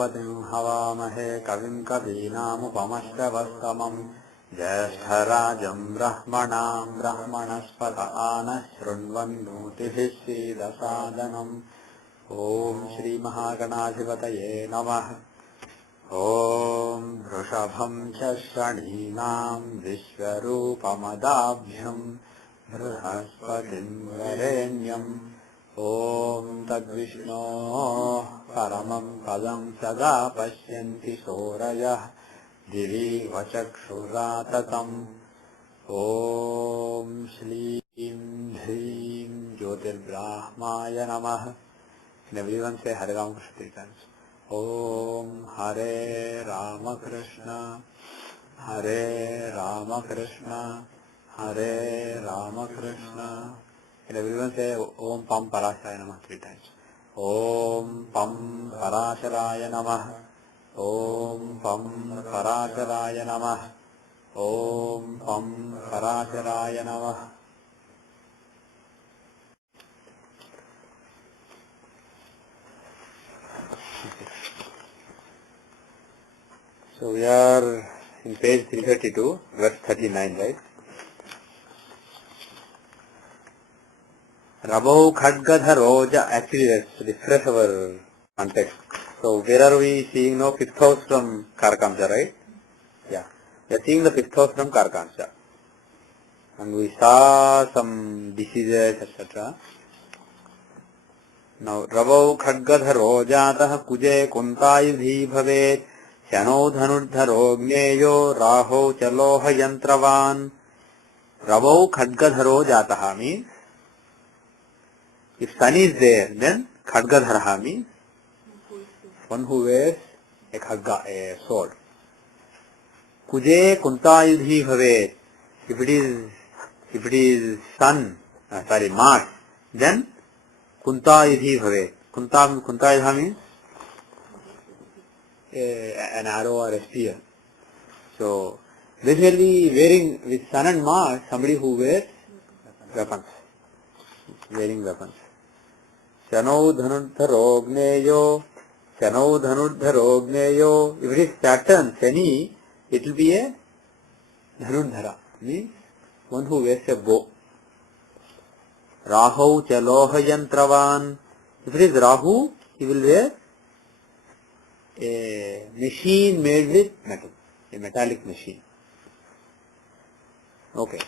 प्रजापतिं हवामहे कविं कवीनामुपमश्रवस्तमं ज्येष्ठराजं ब्रह्मणां ब्रह्मणस्पत आनः शृण्वन्नोतिभिः सीदसादनम्। ॐ श्रीमहागणाधिपतये नमः। ॐ वृषभं च शनीनां विश्वरूपमदाभ्यं बृहस्पतिं वरेण्यम्। ॐ तद्विष्णोः परमं पदं सदा पश्यन्ति सूरयः दिवि वचक्षुराततम्। ॐ श्रीं ह्रीं ज्योतिर्ब्राह्माय नमः। Everyone say Hare Rama Krishna 3 times. Om Hare Rama Krishna, Hare Rama Krishna, Hare Rama Krishna. And everyone say Om Pam Parasharaya Namah 3 times. Om Pam Parasharaya Namah, Om Pam Parasharaya Namah, Om Pam Parasharaya Namah. So we are in page 332, verse 39, right? Rabau Khadgadharoja. Actually, let's refresh our context. So where are we seeing now? Fifth house from Karkamsa, right? Yeah. We are seeing the fifth house from Karkamsa. And we saw some diseases, etc. Now, Rabau Khadgadharojatah Kuje Kuntayudhi Bhavet Shano Dhanurdharo Gneyo Raho Chaloha Yantravan. Rabau Khadgadharojatah means if sun is there, then Khadgadharaha means one who wears a khadga, a sword. Kuje Kuntayudhi Bhavet. If it is sun, Mars, then Kuntayudhi Bhavet. Kuntayudha means an arrow or a spear. So basically wearing with sun and Mars, somebody who wears weapons, wearing weapons. Shano Dhanurdharo Gneyo, Shano Dhanurdharo Gneyo. If it is Saturn, Shani, it will be a Dhanurdhara, means one who wears a bow. Rahu Chaloha Yantravan. If it is Rahu, he will wear a machine made with metal, a metallic machine. Okay.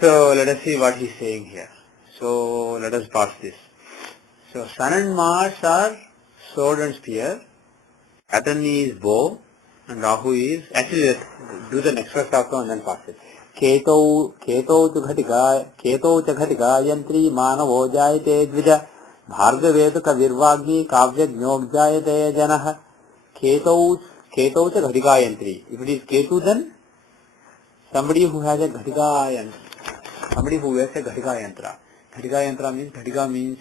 So let us see what he is saying here. So let us pass this. So Sun and Mars are sword and spear. Saturn is bow and Rahu is, actually let's do the next verse also and then pass it. Keto cha ghatika yantri manavo jayate dvija bhargavetu kavirvagni kavya jnok jayate janah. Keto cha ghatika yantri. If it is Ketu, then somebody who has a ghatika yantra, somebody who wears a ghatika yantra. Ghatika yantra means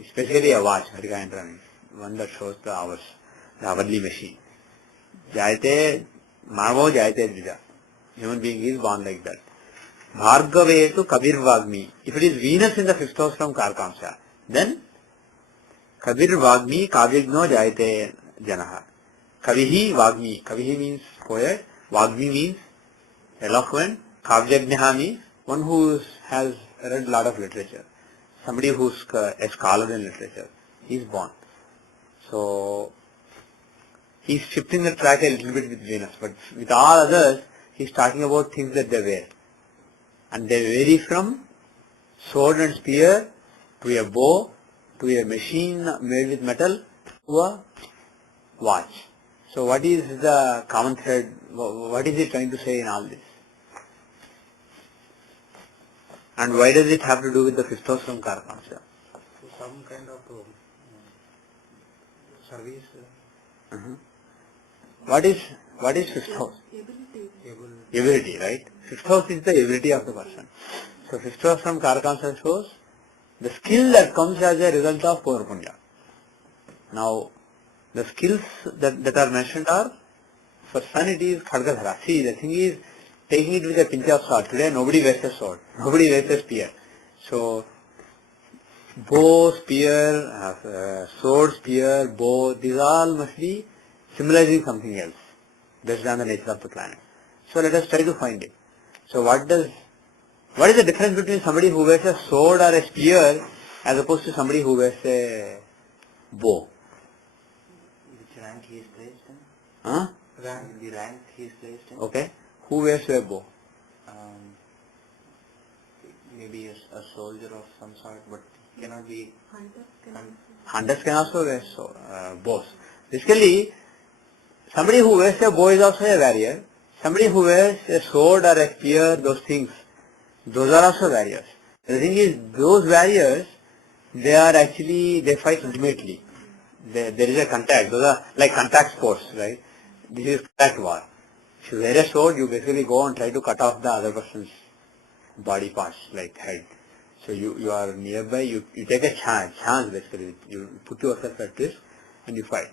especially a watch. Ghatika yantra means one that shows the hours, the hourly machine. Jayate manavo jayate dvija. Human being is born like that. Bhargavetu Kabirvagmi. If it is Venus in the fifth house from Karkamsa, then Kabirvagmi Kavyagno Jayate Janaha. Kavihi Vagmi. Kavihi means poet. Vagmi means eloquent. Kavyagnaha means one who has read a lot of literature. Somebody who's a scholar in literature. He is born. So he is shifting the track a little bit with Venus, but with all others, he is talking about things that they wear. And they vary from sword and spear to a bow, to a machine made with metal, to a watch. So what is the common thread? What is he trying to say in all this? And why does it have to do with the fifth house from Karkamsa? Some kind of service. What is fifth house? Ability, right? Fifth house is the ability of the person. So fifth house from Karkamsa shows the skill that comes as a result of Purva Punya. Now, the skills that are mentioned are, for sun it is Khadgadhara. See, the thing is, taking it with a pinch of salt. Today nobody wears a sword. Nobody wears a spear. So bow, spear, sword, spear, bow, these all must be symbolizing something else based on the nature of the planet. So let us try to find it. So what is the difference between somebody who wears a sword or a spear as opposed to somebody who wears a bow? Which rank he is placed in? Huh? The rank he is placed in? Okay. Who wears a bow? Um, Maybe a soldier of some sort, but he cannot be. Hunters can also wear bows. Basically, somebody who wears a bow is also a warrior. Somebody who wears a sword or a spear, those things, those are also warriors. The thing is, those warriors, they fight ultimately. There is a contact. Those are like contact sports, right? This is contact war. If you wear a sword, you basically go and try to cut off the other person's body parts, like head. So you are nearby, you take a chance basically. You put yourself at risk and you fight.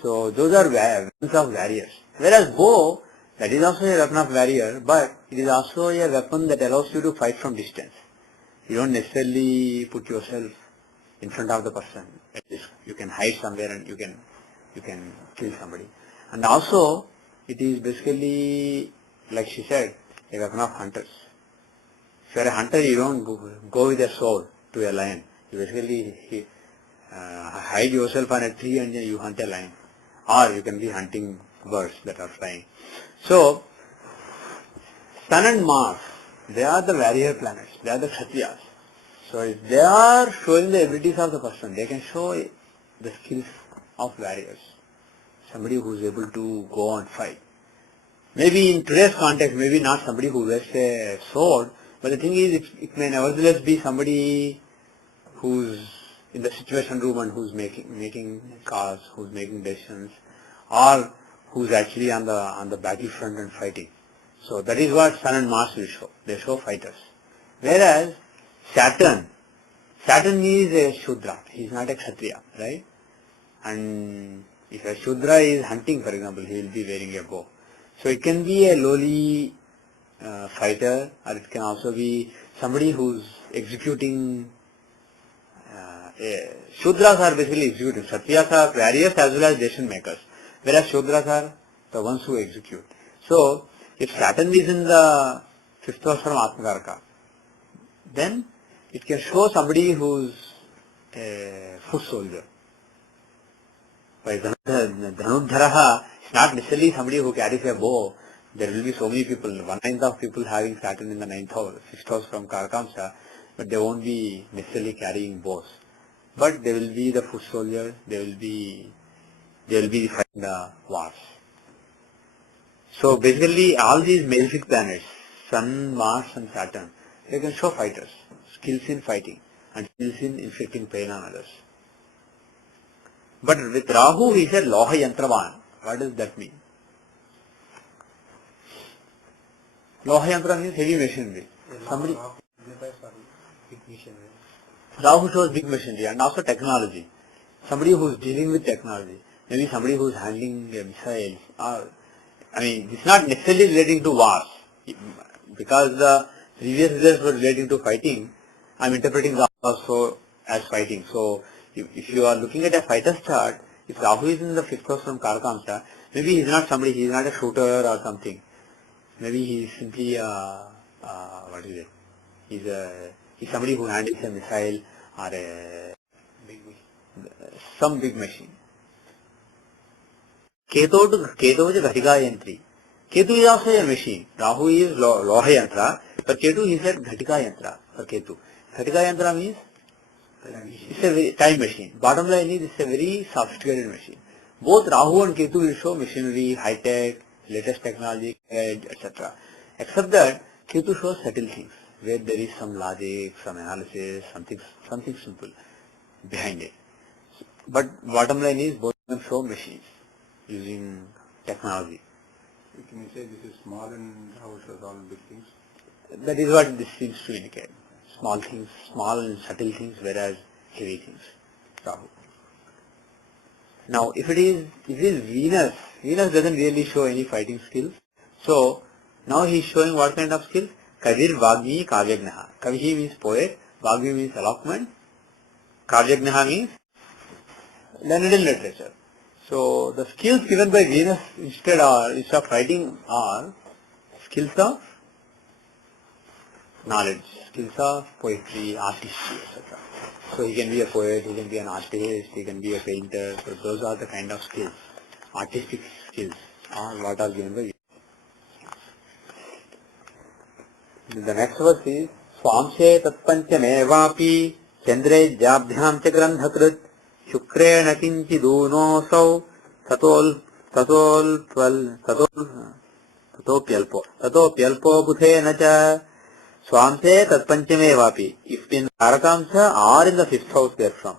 So those are weapons of warriors. Whereas bow, that is also a weapon of warrior, but it is also a weapon that allows you to fight from distance. You don't necessarily put yourself in front of the person. You can hide somewhere and you can kill somebody. And also, it is basically, like she said, a weapon of hunters. If you are a hunter, you don't go with a sword to a lion. You basically hide yourself on a tree and you hunt a lion. Or you can be hunting birds that are flying. So, Sun and Mars, they are the warrior planets. They are the Kshatriyas. So if they are showing the abilities of the person, they can show the skills of warriors. Somebody who is able to go and fight. Maybe in today's context, maybe not somebody who wears a sword, but the thing is, it may nevertheless be somebody who's in the situation room and who's making calls, who's making decisions, or who's actually on the battlefront and fighting. So that is what Sun and Mars will show. They show fighters. Whereas Saturn is a Shudra. He is not a Kshatriya, right? And if a Shudra is hunting, for example, he will be wearing a bow. So it can be a lowly fighter, or it can also be somebody who's executing. Shudras are basically executing. Kshatriyas are warriors as well as decision makers, whereas Shudras are the ones who execute. So if Saturn is in the fifth house from Atmakaraka, then it can show somebody who's a foot soldier. By Dhanudharaha, it's not necessarily somebody who carries a bow. There will be so many people, 1/9 of people having Saturn in the 9th house, 6th house from Karakamsa, but they won't be necessarily carrying bows. But they will be the foot soldiers, they will be fighting the wars. So basically all these malefic planets, Sun, Mars and Saturn, they can show fighters, skills in fighting and skills in inflicting pain on others. But with Rahu he said Loha Yantravan. What does that mean? Loha Yantra means heavy machinery. Somebody, Big machinery. Rahu shows big machinery and also technology. Somebody who is dealing with technology. Maybe somebody who is handling missiles. It's not necessarily relating to wars. Because the previous results were relating to fighting, I am interpreting Rahu also as fighting. So, if you are looking at a fighter's chart, if Rahu is in the fifth house from Karakamsa, maybe he is not a shooter or something. Maybe he is simply he's somebody who handles a missile or some big machine. Ketu is Ghatika Yantri. Ketu is also a machine. Rahu is Loha Yantra. For Ketu he said Ghatika Yantra for Ketu. Ghatika Yantra means it's a very time machine. Bottom line is it's a very sophisticated machine. Both Rahu and Ketu will show machinery, high tech, latest technology, etc. Except that Ketu shows subtle things where there is some logic, some analysis, something simple behind it. But bottom line is both of them show machines using technology. Can you say this is small and how it shows all big things? That is what this seems to indicate. Small things, small and subtle things, whereas heavy things. Rahu. Now, if it is Venus doesn't really show any fighting skills. So, now he is showing what kind of skills? Kavir Vagmi Kavyagnaha. Kavi means poet, Vagmi means eloquent, Karyagnaha means learned in literature. So the skills given by Venus instead of writing are skills of knowledge, skills of poetry, artistry, etc. So he can be a poet, he can be an artist, he can be a painter. So those are the kind of skills, artistic skills are what are given by Venus. The next verse is Swamshe tatpanchamevapi chandre jabdhyam cha grandhakrit शुक्रेण किंचिदूनोऽसौ ततोप्यल्पो बुधेन च स्वांसे तत्पंचमेवापि. If in Karakamsa or in the fifth house therefrom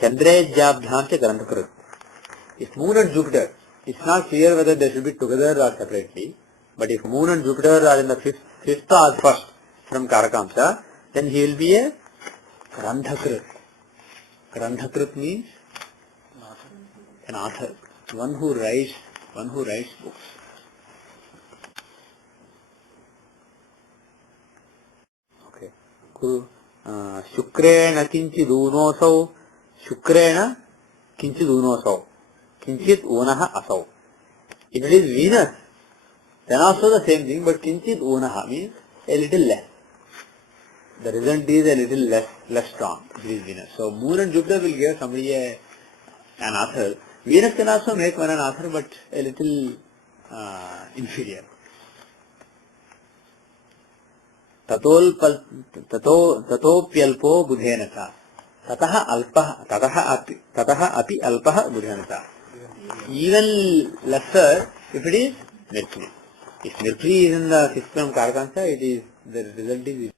Chandre Jabdhyam cha Grandhakrit. If Moon and Jupiter, it's not clear whether they should be together or separately, but if Moon and Jupiter are in the fifth or first from Karakamsa, then he will be a Grandhakrit. Grandhakrit means an author, one who writes books. Okay. Shukrena kinchidunosau, Shukrena kinchidunosau, kinchit unaha asau. If it is Venus, then also the same thing, but kinchit unaha means a little less. The result is a little less strong. It is Venus. So Moon and Jupiter will give somebody an author. Venus can also make one an author, but a little inferior. Tatopyalpo budhenasa. Tataha api alpaha budhenasa. Even lesser if it is Mercury. If Mercury is in the fifth from Karakamsa, it is the result is Venus.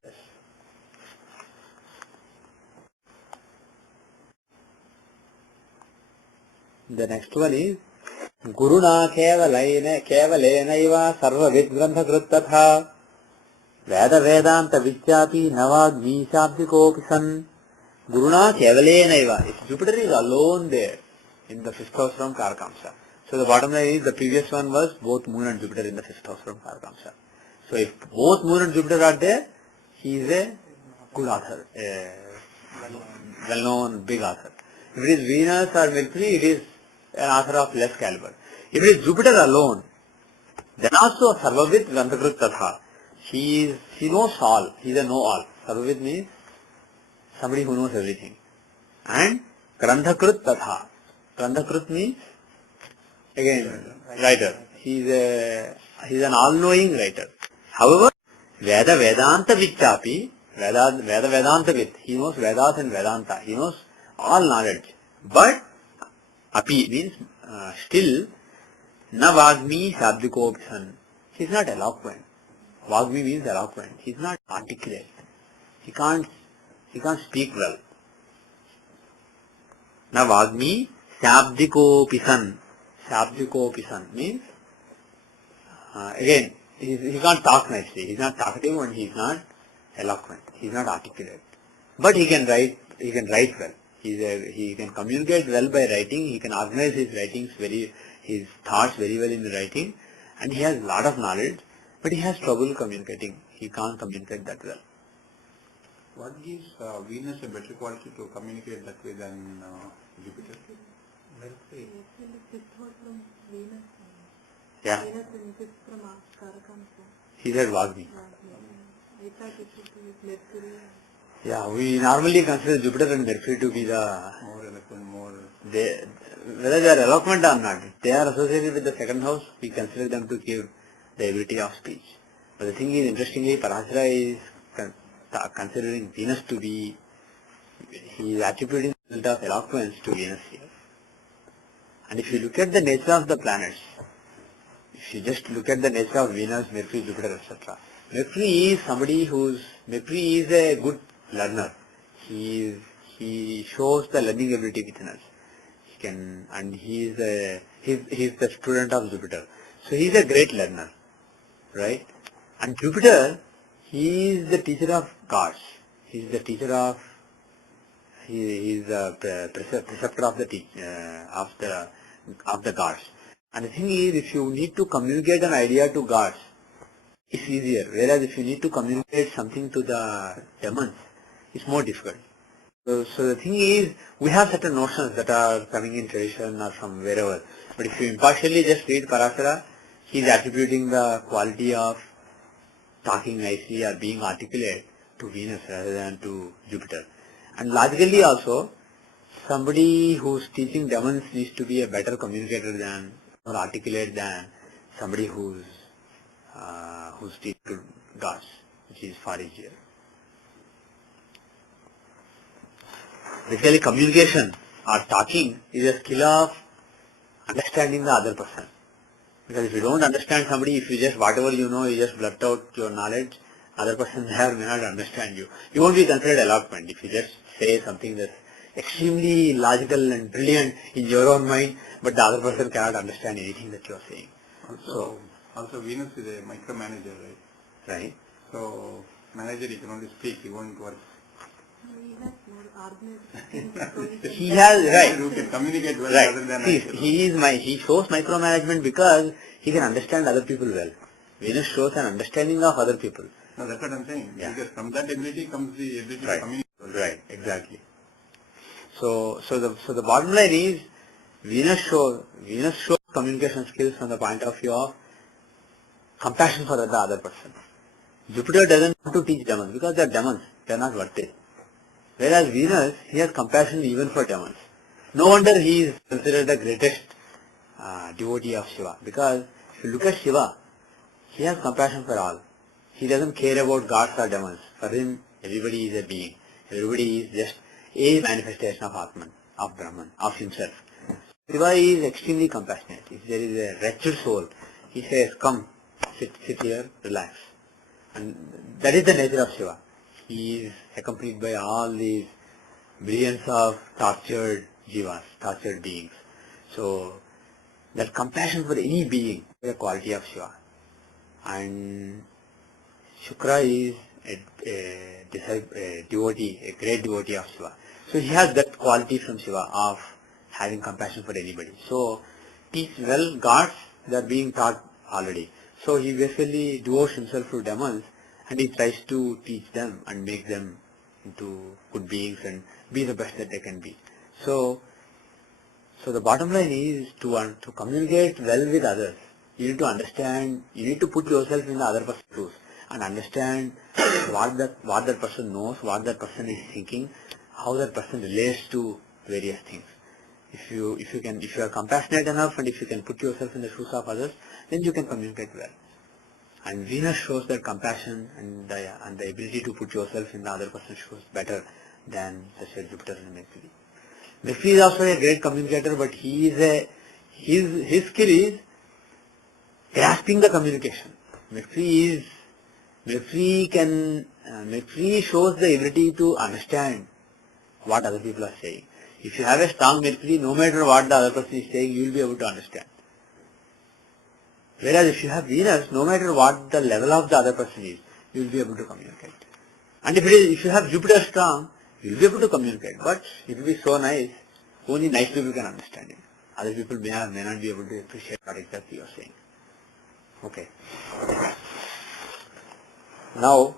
The next one is Guruna Kevalenaiva Sarvavid Grandhakrit Tatha Veda Vedanta Vichyapi Navagmi Shabdikopisan. Guruna Kevalenaiva. If Jupiter is alone there in the fifth house from Karakamsa. So the bottom line is the previous one was both Moon and Jupiter in the fifth house from Karakamsa. So if both Moon and Jupiter are there, he is a good author, a well-known big author. If it is Venus or Mercury, it is an author of less caliber. If it is Jupiter alone, then also Sarvavit Grandhakrit Tatha. He knows all. He is a know-all. Sarvavit means somebody who knows everything. And Grandhakrit Tatha. Grandhakrit means again writer. He is an all-knowing writer. However, Veda Vedanta Vichyapi, Veda Vedanta Vit. He knows Vedas and Vedanta. He knows all knowledge. But Api means still na Vagmi Shabdikopsan. He is not eloquent. Vagmi means eloquent. He is not articulate. He can't speak well. Na Vagmi Shabdikopisan. Shabdikopisan means again he can't talk nicely. He is not talkative and he is not eloquent. He is not articulate. But he can write well. He can communicate well by writing. He can organize his thoughts very well in the writing, and he has a lot of knowledge, but he has trouble communicating. He can't communicate that well. What gives Venus a better quality to communicate that way than Jupiter? Mercury. Yeah. He said Vagmi. Yeah, we normally consider Jupiter and Mercury to be the More eloquent, whether they are eloquent or not. If they are associated with the second house, we consider them to give the ability of speech. But the thing is, interestingly, Parashara is considering Venus to be, he is attributing the result of eloquence to Venus here. And if you look at the nature of the planets, if you just look at the nature of Venus, Mercury, Jupiter, etc., Mercury is a good learner. He shows the learning ability within us. He is the student of Jupiter. So he is a great learner, right? And Jupiter, he is the teacher of gods. He is the preceptor of the gods. And the thing is, if you need to communicate an idea to gods, it's easier. Whereas if you need to communicate something to the demons, it's more difficult. So the thing is, we have certain notions that are coming in tradition or from wherever. But if you impartially just read Parashara, he is attributing the quality of talking nicely or being articulate to Venus rather than to Jupiter. And logically also, somebody who's teaching demons needs to be a better communicator than or articulate than somebody who's teaching to gods, which is far easier. Basically, communication or talking is a skill of understanding the other person. Because if you don't understand somebody, if you just whatever you know, you just blurt out your knowledge, other person there may not understand you. You won't be considered eloquent if you just say something that's extremely logical and brilliant in your own mind, but the other person cannot understand anything that you are saying. Also Venus is a micromanager, right? Right. So manager, he can only speak, he won't work. He has, right. Who can communicate well Right. rather than He shows micromanagement because he can understand other people well. Venus shows an understanding of other people. No, that's what I'm saying. Yeah. Because from that ability comes the ability Right. to communicate. Right, exactly. So the bottom line is Venus shows communication skills from the point of view of compassion for the other person. Jupiter doesn't want to teach demons because they are demons, they are not worth it. Whereas Venus, he has compassion even for demons. No wonder he is considered the greatest devotee of Shiva. Because if you look at Shiva, he has compassion for all. He doesn't care about gods or demons. For him, everybody is a being. Everybody is just a manifestation of Atman, of Brahman, of himself. Shiva is extremely compassionate. If there is a wretched soul, he says, come, sit here, relax. And that is the nature of Shiva. He is accompanied by all these millions of tortured jivas, tortured beings. So, that compassion for any being is a quality of Shiva. And Shukra is a devotee, a great devotee of Shiva. So he has that quality from Shiva of having compassion for anybody. So, teach well gods, they are being taught already. So he basically devotes himself to demons and he tries to teach them and make them into good beings and be the best that they can be. So the bottom line is to communicate well with others. You need to understand, you need to put yourself in the other person's shoes and understand what that person knows, what that person is thinking, how that person relates to various things. If you are compassionate enough and if you can put yourself in the shoes of others, then you can communicate well. And Venus shows that compassion and the ability to put yourself in the other person's shoes better than such as Jupiter and Mercury. Mercury is also a great communicator, but his skill is grasping the communication. Mercury shows the ability to understand what other people are saying. If you have a strong Mercury, no matter what the other person is saying, you will be able to understand. Whereas if you have Venus, no matter what the level of the other person is, you will be able to communicate. And if you have Jupiter strong, you will be able to communicate. But it will be so nice, only nice people can understand it. Other people may not be able to appreciate what exactly you are saying. Okay. Now,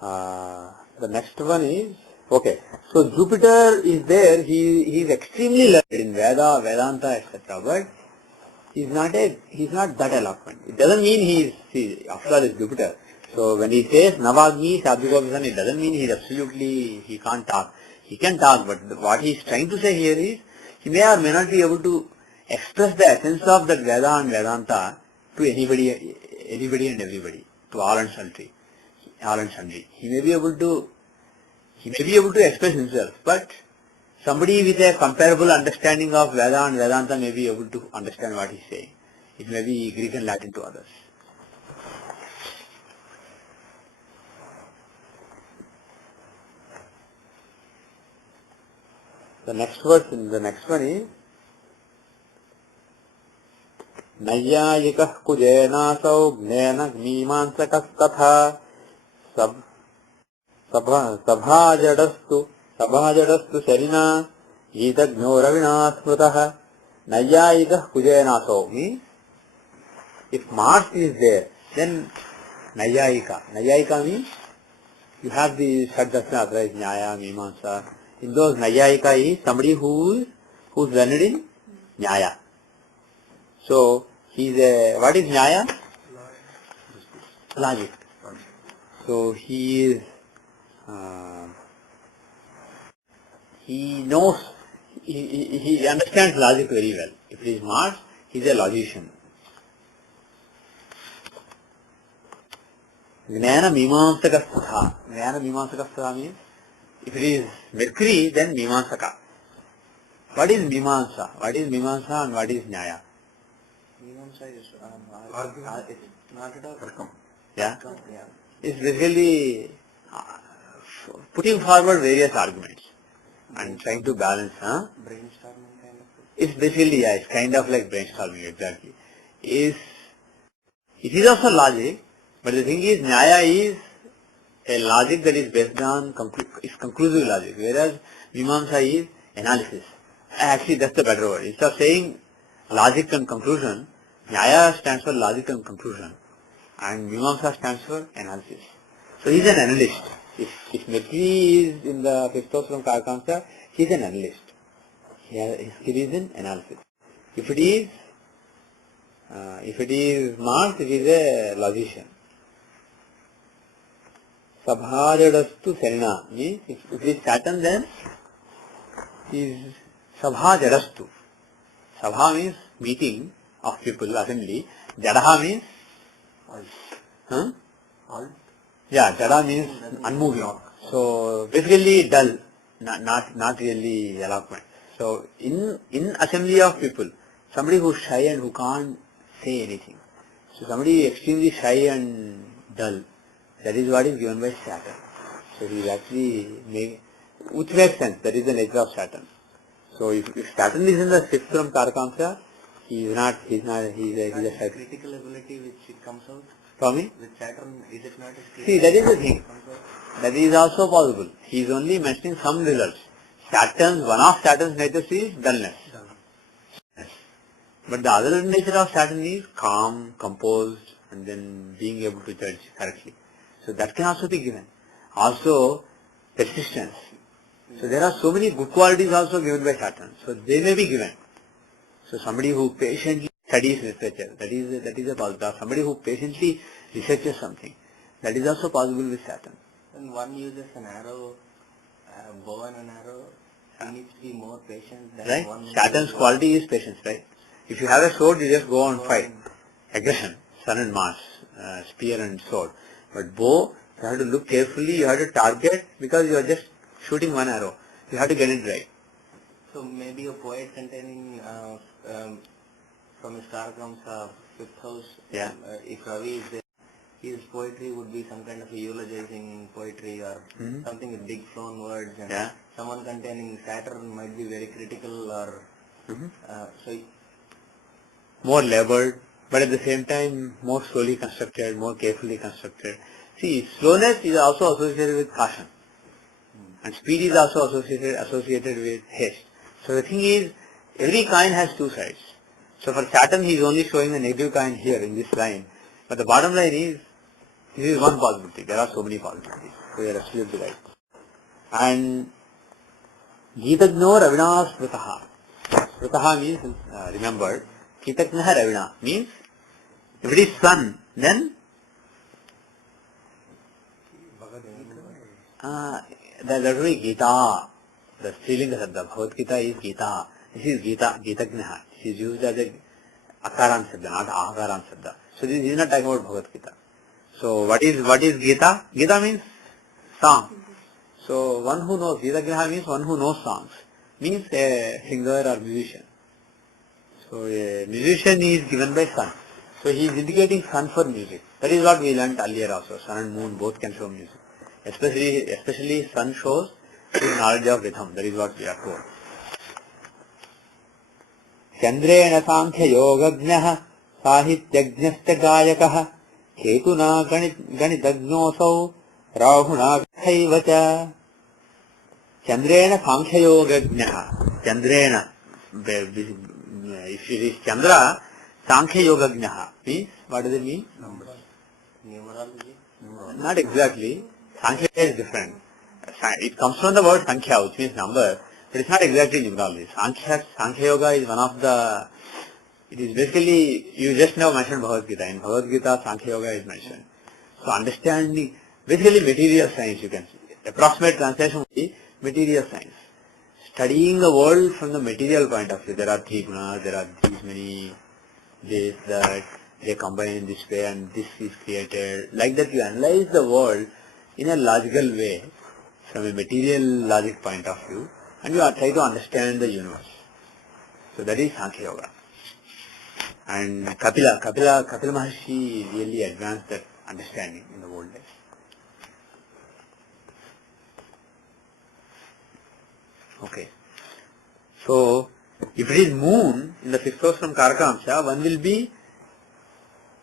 the next one is, okay. So Jupiter is there, he is extremely learned in Veda, Vedanta, etc. But he's not that eloquent. It doesn't mean after all, it's Jupiter. So when he says Navagni Sadhugopisan, it doesn't mean he can't talk. He can talk, but what he's trying to say here is, he may or may not be able to express the essence of that Veda and Vedanta to anybody and everybody, to all and sundry. He may be able to express himself, but somebody with a comparable understanding of Veda and Vedanta may be able to understand what he's saying. It may be Greek and Latin to others. The next one is Nayyayikah kujenasau gnena mīmansakah tatha sabhajadastu sarina yitagno ravina smrutah. Nayyayikah kujenasau means if Mars is there, then Nayyayika means you have the Shaddarsana, right? Nyaya, Mimamsa. In those, Nayayika is somebody who's learned in Nyaya. So, what is Nyaya? Logic. So, he knows, he understands logic very well. If he is Mars, he is a logician. Jnana Mimamsaka Stha. Jnana Mimamsaka Stha means, if it is Mercury, then Mimamsaka. What is Mimamsa? What is Mimamsa and what is Nyaya? Mimamsa is it's not at all. Yeah? It's basically putting forward various arguments and trying to balance. Brainstorming kind of. It's basically, it's kind of like brainstorming, exactly. It is also logic, but the thing is, Nyaya is a logic that is based on conclusive logic, whereas Mimamsa is analysis. Actually, that's the better word. Instead of saying logic and conclusion, Nyaya stands for logic and conclusion, and Mimamsa stands for analysis. So he's an analyst. If Mercury is in the fifth house from Karkamsa, he's an analyst. His skill is in analysis. If it is Mars, it is a logician. Sabhajadastu Serena means if it is Saturn, then is Sabhajadastu. Sabha means meeting of people, assembly. Jadaha means yeah, Jada means unmoving. So basically dull, not really eloquent. So in assembly of people, somebody who is shy and who can't say anything. So somebody extremely shy and dull. That is what is given by Saturn. So he is actually which makes sense. That is the nature of Saturn. So if Saturn is in the fifth from Karakamsa, he's a shy. Critical ability which it comes out. For me? With Saturn, is it not a See, that is the thing. That is also possible. He is only mentioning some results. One of Saturn's natures is dullness. But the other nature of Saturn is calm, composed, and then being able to judge correctly. So that can also be given. Also, persistence. So there are so many good qualities also given by Saturn. So they may be given. So somebody who patiently studies literature, that is a possible. Somebody who patiently researches something, that is also possible with Saturn. When one uses an arrow, bow and an arrow, he needs to be more patient than Right? one. Saturn's quality is patience, right? If you have a sword, you just go and fight. Aggression, Sun and Mars, spear and sword. But bow, you have to look carefully, you have to target, because you are just shooting one arrow. You have to get it right. So maybe a poet containing from his star comes fifth house. Yeah. If Ravi is there, his poetry would be some kind of a eulogizing poetry or something with big flown words. And someone containing Saturn might be very critical or so. More labored, but at the same time more slowly constructed, more carefully constructed. See, slowness is also associated with caution, and speed is also associated with haste. So the thing is, every coin has two sides. So for Saturn, he is only showing the negative coin here in this line, but the bottom line is, this is one possibility. There are so many possibilities. So you are absolutely right. And Gitagno Ravina Smritaha. Smritaha means remembered. Kitagna Ravina means if it is sun, then that will be Gita. The Srilinga Sabda, Bhagavad Gita is Gita. This is Gita, Gitagna. This is used as a Akaran Sabda, not Akaran Sabda. So this is not talking about Bhagavad Gita. So what is Gita? Gita means song. So one who knows, Gitagna means one who knows songs. Means a singer or musician. So a musician is given by sun. So he is indicating sun for music. That is what we learnt earlier also. Sun and moon both can show music. Especially sun shows his knowledge of rhythm. That is what we are told. Chandrena Sankhya Yogajnaha Sahityajnasta Gayakaha Ketuna Ganitagnosau Rahuna Vithaivacha. Chandrena Sankhya Yogajnaha. Chandrena, if it is Chandra, Sankhya Yogajnaha means, what does it mean? Numerology. Not exactly. Sankhya is different. It comes from the word Sankhya, which means number, but it's not exactly numerology. Sankhya Yoga is one of the, it is basically, you just now mentioned Bhagavad Gita. In Bhagavad Gita, Sankhya Yoga is mentioned. So understanding, basically material science you can see. Approximate translation would be material science. Studying the world from the material point of view. There are three gunas, there are these many, this, that, they combine in this way and this is created. Like that you analyze the world in a logical way from a material logic point of view and you try to understand the universe. So that is Sankhya Yoga. And Kapila Maharshi really advanced that understanding in the old days. Okay. So, if it is moon in the fifth house from Karakamsha, one will be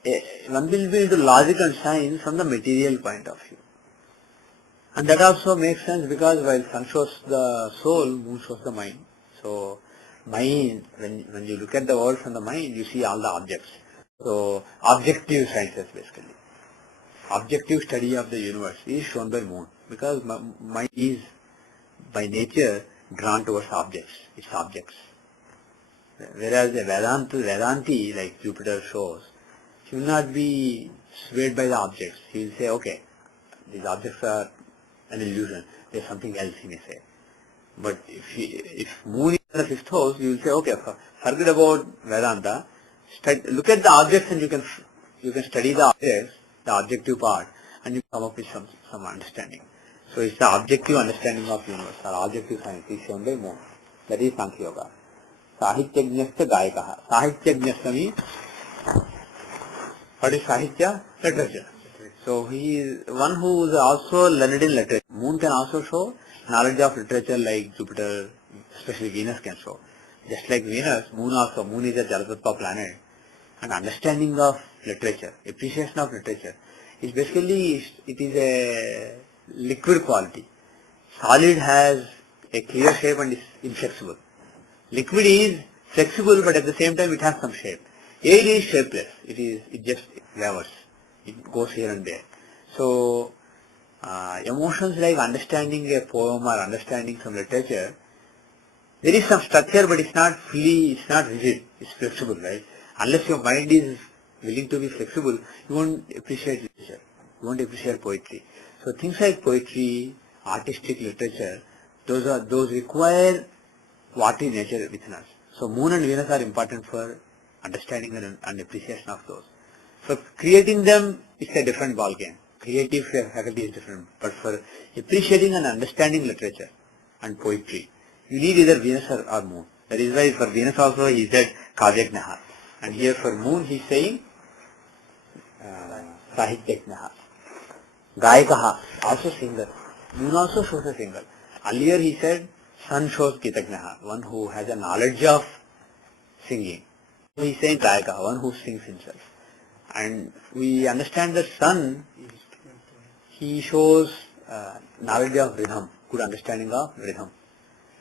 into logic and science from the material point of view. And that also makes sense because while sun shows the soul, moon shows the mind. So, mind, when you look at the world from the mind, you see all the objects. So, objective sciences basically. Objective study of the universe is shown by moon because mind is by nature drawn towards objects, its objects. Whereas a Vedanti like Jupiter shows, he will not be swayed by the objects. He will say, okay, these objects are an illusion, there is something else he may say. But if moon is in the fifth house, you will say, okay, forget about Vedanta, look at the objects and you can study the objects, the objective part, and you come up with some understanding. So it's the objective understanding of universe, or objective science is shown by moon. That is Sankhya Yoga. Sahityajnasya Gayakaha. Sahityajnasya means, what is Sahitya? Literature. So he is one who is also learned in literature. Moon can also show knowledge of literature like Jupiter, especially Venus can show. Just like Venus, moon is a Jalatattva planet. And understanding of literature, appreciation of literature, is basically, it is a liquid quality. Solid has a clear shape and is inflexible. Liquid is flexible but at the same time it has some shape. Air is shapeless. It just wavers. It goes here and there. So, emotions like understanding a poem or understanding some literature, there is some structure but it's not rigid, it's flexible, right? Unless your mind is willing to be flexible, you won't appreciate literature, you won't appreciate poetry. So things like poetry, artistic literature, those require what is nature within us. So moon and Venus are important for understanding and appreciation of those. For creating them, it's a different ballgame. Creative faculty is different. But for appreciating and understanding literature and poetry, you need either Venus or moon. That is why for Venus also he said Kavyajnaha. And here for moon he is saying Sahityajnaha. Gayakaha, also singer. Moon also shows a singer. Earlier he said sun shows Kitagnaha, one who has a knowledge of singing. So he is saying Gayakaha, one who sings himself. And we understand that sun, he shows knowledge of rhythm, good understanding of rhythm.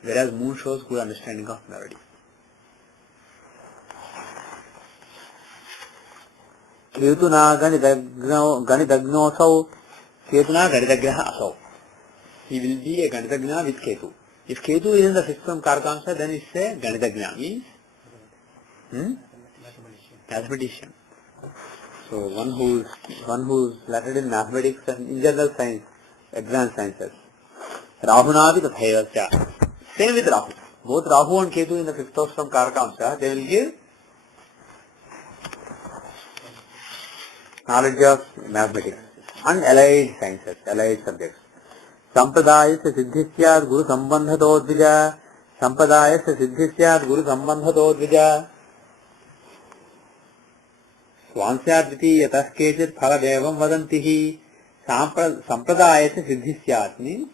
Whereas moon shows good understanding of melody. Ketuna Ganitagnosau, Ketuna Ganitagnaha Asau. He will be a Ganitagna with Ketu. If Ketu is in the fifth from Karakamsa, then it's a Ganitagna, means mathematician. So one who's lettered in mathematics and in general science, advanced sciences. Rahunavi Tathayasya. Same with Rahu. Both Rahu and Ketu in the fifth house from Karakamsa, they will give knowledge of mathematics and allied sciences, allied subjects. Sampradayasya siddhisyat guru sambandhato dvija. Sampradayasya siddhisyat guru sambandhato dvija. Swansyaadviti yatas kechit phaladevam vadantihi. Sampradayasya siddhisyat means,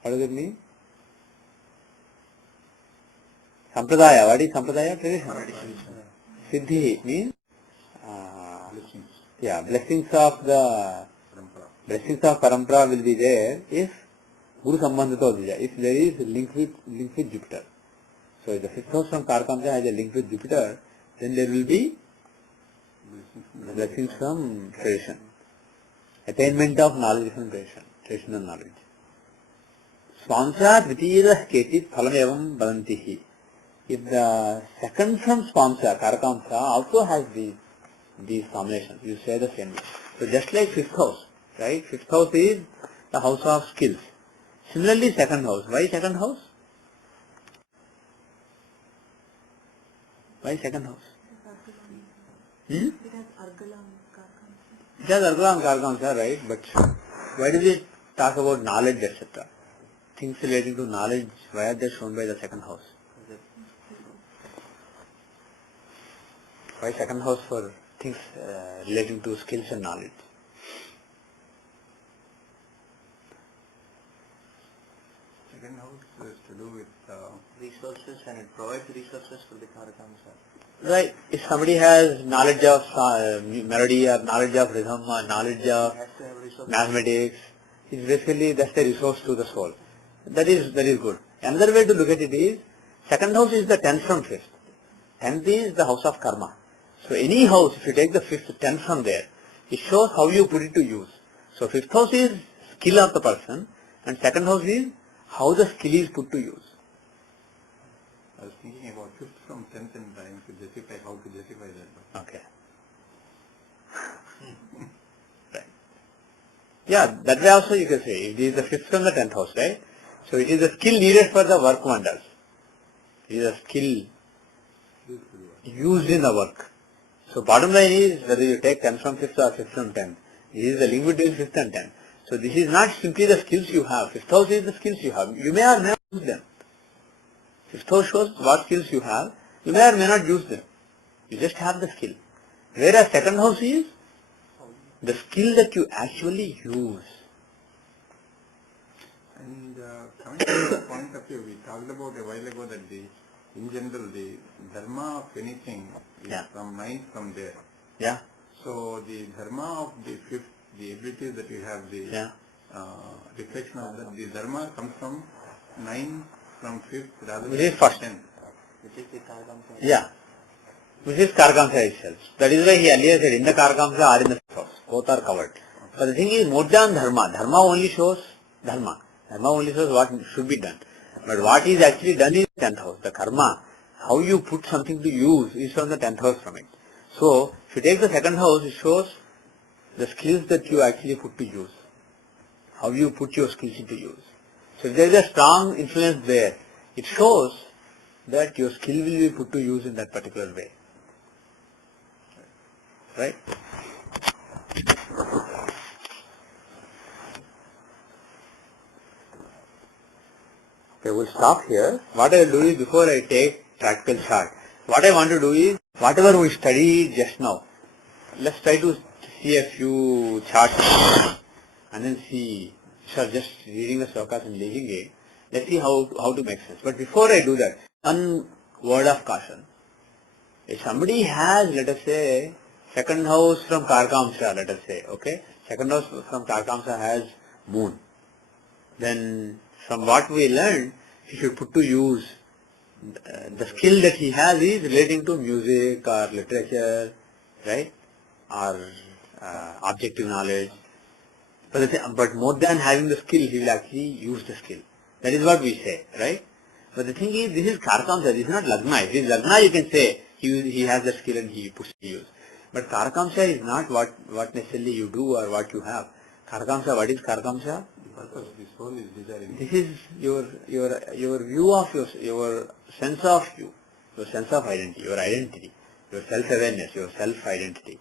what does it mean? Sampradaya, what is Sampradaya? Tradition. Siddhi means blessings of parampara will be there if Guru Sambandhato Dvija, if there is link with Jupiter. So if the fifth house from Karakamsa has a link with Jupiter, then there will be blessings from tradition. Attainment of knowledge from traditional knowledge. Swamsa Dvitiyah Ketit Phalam Evam Badantihi. If the second from Swamsa, Karakamsa, also has these combinations, you say the same way. So just like fifth house, right? Fifth house is the house of skills. Similarly, second house. Why second house? Why second house? It has Argala and Karkamsa, right? But why do we talk about knowledge, etc.? Things relating to knowledge, why are they shown by the second house? Why second house for things relating to skills and knowledge? Second house is to do with resources, and it provides resources for the Karakamsa. Right. If somebody has knowledge of melody or knowledge of rhythm or knowledge of mathematics, it's basically that's the resource to the soul. That is good. Another way to look at it is, second house is the 10th from 5th. 10th is the house of karma. So any house, if you take the 5th, 10th from there, it shows how you put it to use. So 5th house is skill of the person, and second house is how the skill is put to use. I was thinking about 5th from 10th and trying to justify how to justify that. Okay. Right. Yeah, that way also you can say, it is the 5th from the 10th house, right? So it is the skill needed for the work one does. It is a skill used in the work. So bottom line is, whether you take 10th from 5th or 5th from 10th, this is the link between 5th and 10th. So this is not simply the skills you have. 5th house is the skills you have. You may or may not use them. 5th house shows what skills you have. You may or may not use them. You just have the skill. Whereas second house is the skill that you actually use. And coming from the point of view, we talked about a while ago that in general, the dharma of anything is from 9th from there. Yeah. So the dharma of the 5th, the abilities that you have, the reflection of that, the dharma comes from 9th from 5th rather Which than is first. 10th. Which is the Karakamsa. Yeah. Which is Karkamsa itself. That is why he earlier said in the Karkamsa or in the house. Both are covered. But the thing is more than dharma. Dharma only shows dharma. Dharma only shows what should be done. But what is actually done is 10th house. The karma, how you put something to use is from the 10th house from it. So, if you take the second house, it shows the skills that you actually put to use. How you put your skills into use. So if there is a strong influence there, it shows that your skill will be put to use in that particular way. Right? Okay, we'll stop here. What I will do is, before I take practical chart, what I want to do is, whatever we studied just now, let's try to see a few charts and then see, instead of just reading the slokas and leaving it, let's see how to make sense. But before I do that, one word of caution. If somebody has, let us say, second house from Karkamsa, let us say, okay, second house from Karkamsa has moon, then from what we learned, he should put to use the skill that he has is relating to music or literature, right, or objective knowledge. But more than having the skill, he will actually use the skill. That is what we say, right? But the thing is, this is Karakamsa, this is not Lagna. If it is Lagna, you can say he has the skill and he puts to use. But Karakamsa is not what necessarily you do or what you have. Karakamsa, what is Karakamsa? Purpose, the soul is desiring. This is your view of your sense of you, your sense of identity, your self-awareness, your self-identity.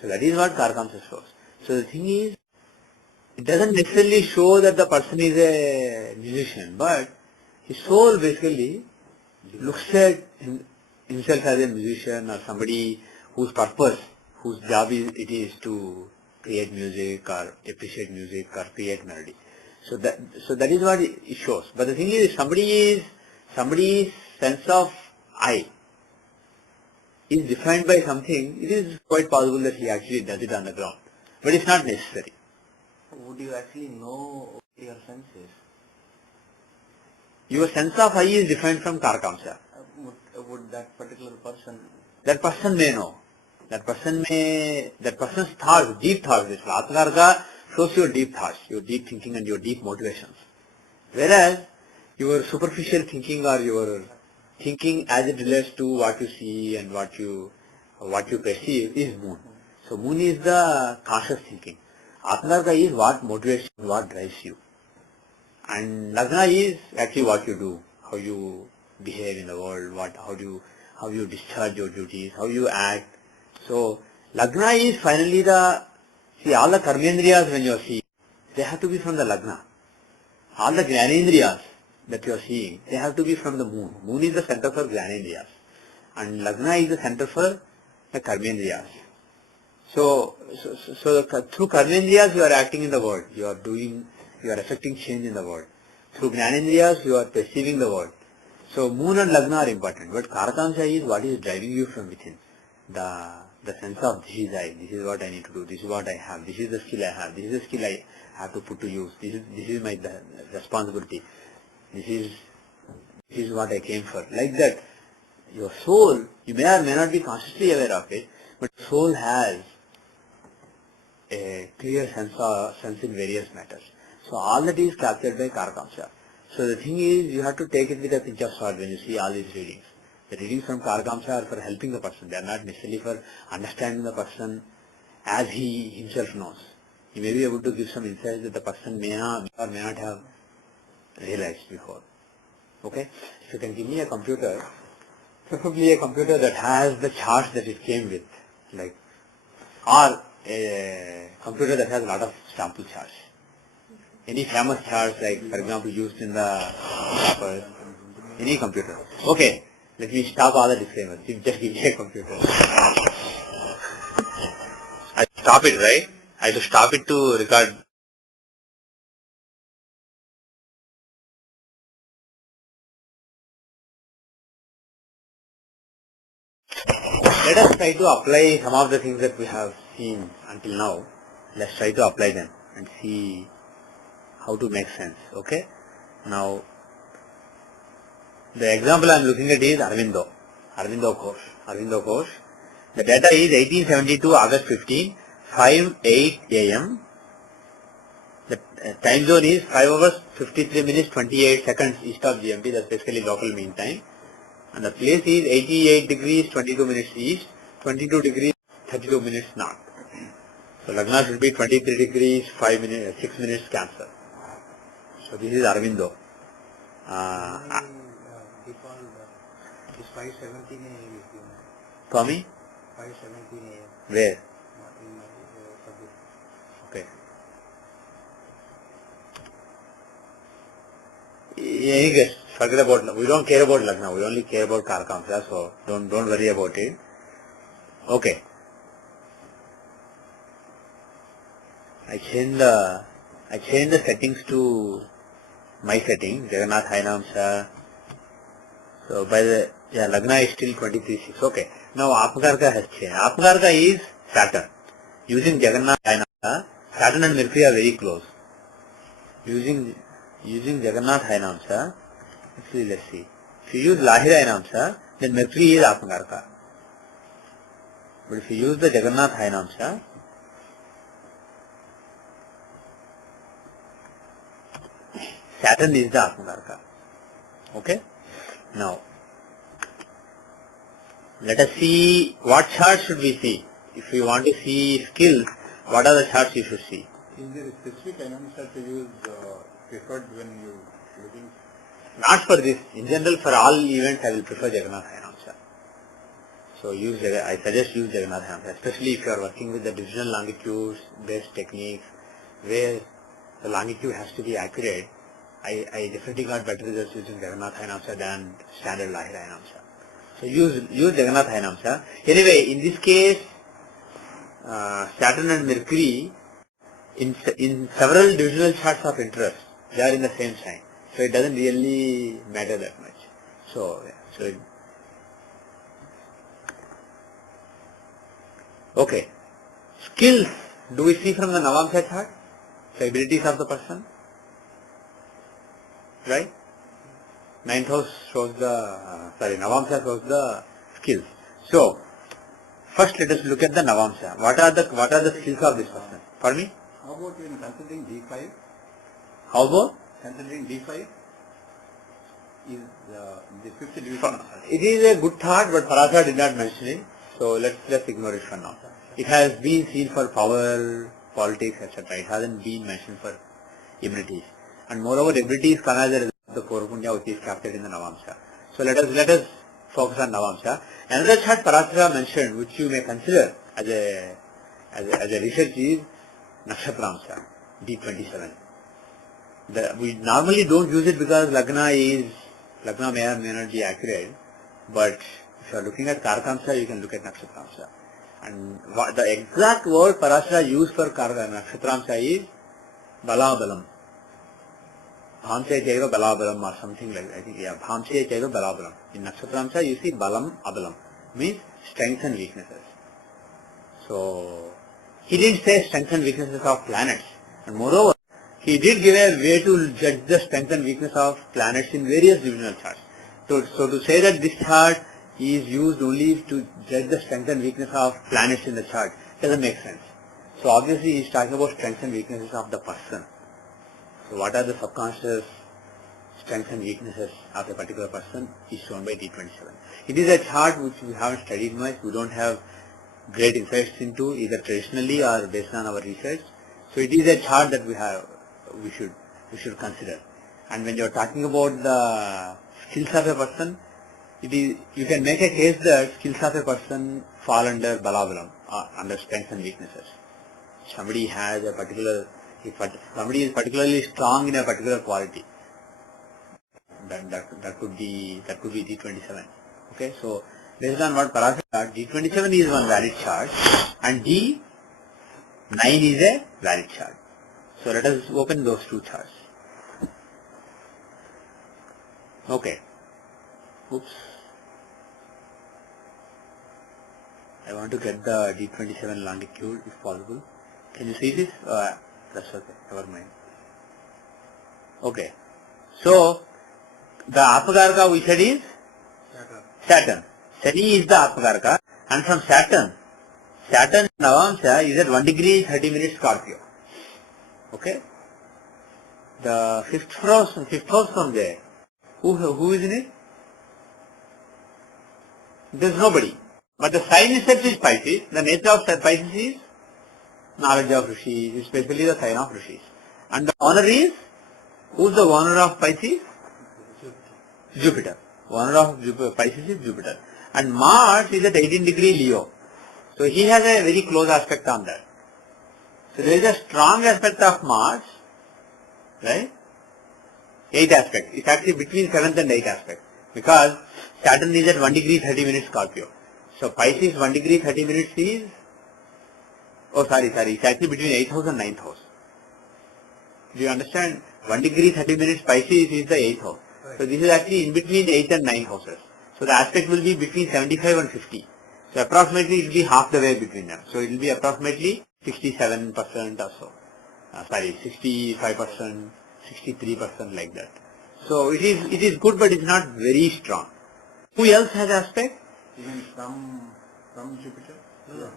So that is what Karakamsa shows. So the thing is, it doesn't necessarily show that the person is a musician, but his soul basically looks at himself as a musician or somebody whose purpose, whose job it is to create music or appreciate music or create melody. So that is what it shows. But the thing is, somebody's sense of I is defined by something, it is quite possible that he actually does it on the ground. But it's not necessary. Would you actually know your senses? Your sense of I is different from Karakamsa. Would that particular person... That person may know. That person's thoughts, deep thoughts, Atmakarka shows your deep thoughts, your deep thinking and your deep motivations. Whereas your superficial thinking or your thinking as it relates to what you see and what you perceive is moon. So moon is the conscious thinking. Atmarga is what motivates you, what drives you. And Lagna is actually what you do, how you behave in the world, how you discharge your duties, how you act. So Lagna is finally all the karmendriyas when you are seeing, they have to be from the Lagna. All the Jnanendriyas that you are seeing, they have to be from the moon. Moon is the center for Jnanendriyas. And Lagna is the center for the Karmendriyas. So through Karmendriyas you are acting in the world. You are affecting change in the world. Through Jnanendriyas you are perceiving the world. So moon and Lagna are important. But Karakamsha is what is driving you from within. The sense of this is I, this is what I need to do, this is what I have, this is the skill I have, this is the skill I have to put to use, this is my responsibility, this is what I came for. Like that, your soul, you may or may not be consciously aware of it, but soul has a clear sense in various matters. So all that is captured by Karakamsha. So the thing is, you have to take it with a pinch of salt when you see all these readings. The readings from Karakamsha are for helping the person. They are not necessarily for understanding the person as he himself knows. He may be able to give some insights that the person may not or may not have realized before. Okay? If you can give me a computer, preferably a computer that has the charts that it came with, or a computer that has a lot of sample charts. Any famous charts, like for example used in the papers, any computer. Okay, let me stop all the disclaimers. You just give me a computer. I stop it, right? I have to stop it to record. Let us try to apply some of the things that we have seen until now. Let's try to apply them and see how to make sense. Okay? Now, the example I am looking at is Arvindo Ghosh. The data is 1872 August 15, 5:08 a.m. The time zone is 5 hours 53 minutes 28 seconds east of GMT, that's basically local mean time. And the place is 88 degrees 22 minutes east, 22 degrees 32 minutes north. So Lagna should be 23 degrees 6 minutes Cancer. So this is Arvindo. It's 5:17 a.m. Tommy? 5:17 a.m. Where? In my subject. Okay. Anyways, forget about, we don't care about Lagna, we only care about Karakamsha, so don't worry about it. Okay. I changed the settings to my setting, Jagannath Hainamsha. So Lagna is still 23:6. Okay. Now Apgarka has changed. Apgarka is Saturn. Using Jagannath Hainamsha, Saturn and Mercury are very close. Using Jagannath Hainamsha, actually let's see. If you use Lahira Hainamsha, then Mercury is Apgarka. But if you use the Jagannath Hainamsha, Saturn is the Apgarka. Okay? Now, let us see what charts should we see. If you want to see skills, what are the charts you should see? Is there a specific Hainamsha to use preferred when you looking? Not for this. In general, for all events, I will prefer Jagannath Hainamsha. So I suggest use Jagannath Hainamsha, especially if you are working with the divisional longitudes based techniques, where the longitude has to be accurate. I definitely got better results using Jagannath Hainamsha than standard Lahira Hainamsha. So use Jagannath Hainamsha. Anyway, in this case, Saturn and Mercury, in several divisional charts of interest, they are in the same sign. So it doesn't really matter that much. Okay. Skills, do we see from the Navamsha chart? The abilities of the person? Right? Ninth house shows Navamsha shows the skills. So, first let us look at the Navamsha. What are the skills of this person? For me? How about in considering D5? How about? Considering D5 is the fifth division. It is a good thought, but Parashara did not mention it. So let's ignore it for now. It has been seen for power, politics, etc. It hasn't been mentioned for immunities. And moreover, immunities come as a result of the Korpunya which is captured in the Navamsha. So let us focus on Navamsha. Another chart Parashara mentioned, which you may consider as a research, is Nakshatramsha, D27. We normally don't use it because Lagna may or may not be accurate, but if you are looking at Karkamsha, you can look at Nakshatramsha. And the exact word Parashara used for Nakshatramsha is Balabalam. Bhamse Chaiva Balabalam or something like that. I think, yeah, Bhamse Chaiva Balabalam. In Nakshatramsha, you see Balam, Abalam. Means strengths and weaknesses. So, he didn't say strengths and weaknesses of planets. And moreover, he did give a way to judge the strength and weakness of planets in various divisional charts. So to say that this chart is used only to judge the strength and weakness of planets in the chart doesn't make sense. So obviously he is talking about strengths and weaknesses of the person. So what are the subconscious strengths and weaknesses of a particular person is shown by D27. It is a chart which we haven't studied much. We don't have great insights into either traditionally or based on our research. So it is a chart that we should consider. And when you are talking about the skills of a person, you can make a case that skills of a person fall under Balabalam, under strengths and weaknesses. Somebody is particularly strong in a particular quality. That could be D27. Okay, so based on what Parashara said, D27 is one valid chart and D9 is a valid chart. So let us open those two charts. Okay. Oops. I want to get the D27 longitude if possible. Can you see this? That's okay. Never mind. Okay. So the Apagarka we said is Saturn. Shani is the Apagarka, and from Saturn Navamsha is at 1 degree 30 minutes Scorpio. Okay. The fifth house from there. Who is in it? There is nobody. But the sign itself is Pisces. The nature of Pisces is knowledge of Rishis, especially the sign of Rishis. And the owner is, who is the owner of Pisces? Jupiter. Owner of Pisces is Jupiter. And Mars is at 18 degree Leo. So he has a very close aspect on that. So there is a strong aspect of Mars, right? 8th aspect. It's actually between 7th and 8th aspect. Because Saturn is at 1 degree 30 minutes Scorpio. So Pisces 1 degree 30 minutes is, it's actually between 8th house and 9th house. Do you understand? 1 degree 30 minutes Pisces is the 8th house. So this is actually in between 8th and 9th houses. So the aspect will be between 75 and 50. So approximately it will be half the way between them. So it will be approximately 67% or so. 65%, 63% like that. So it is good, but it's not very strong. Who else has aspect? Even from Jupiter? Yeah.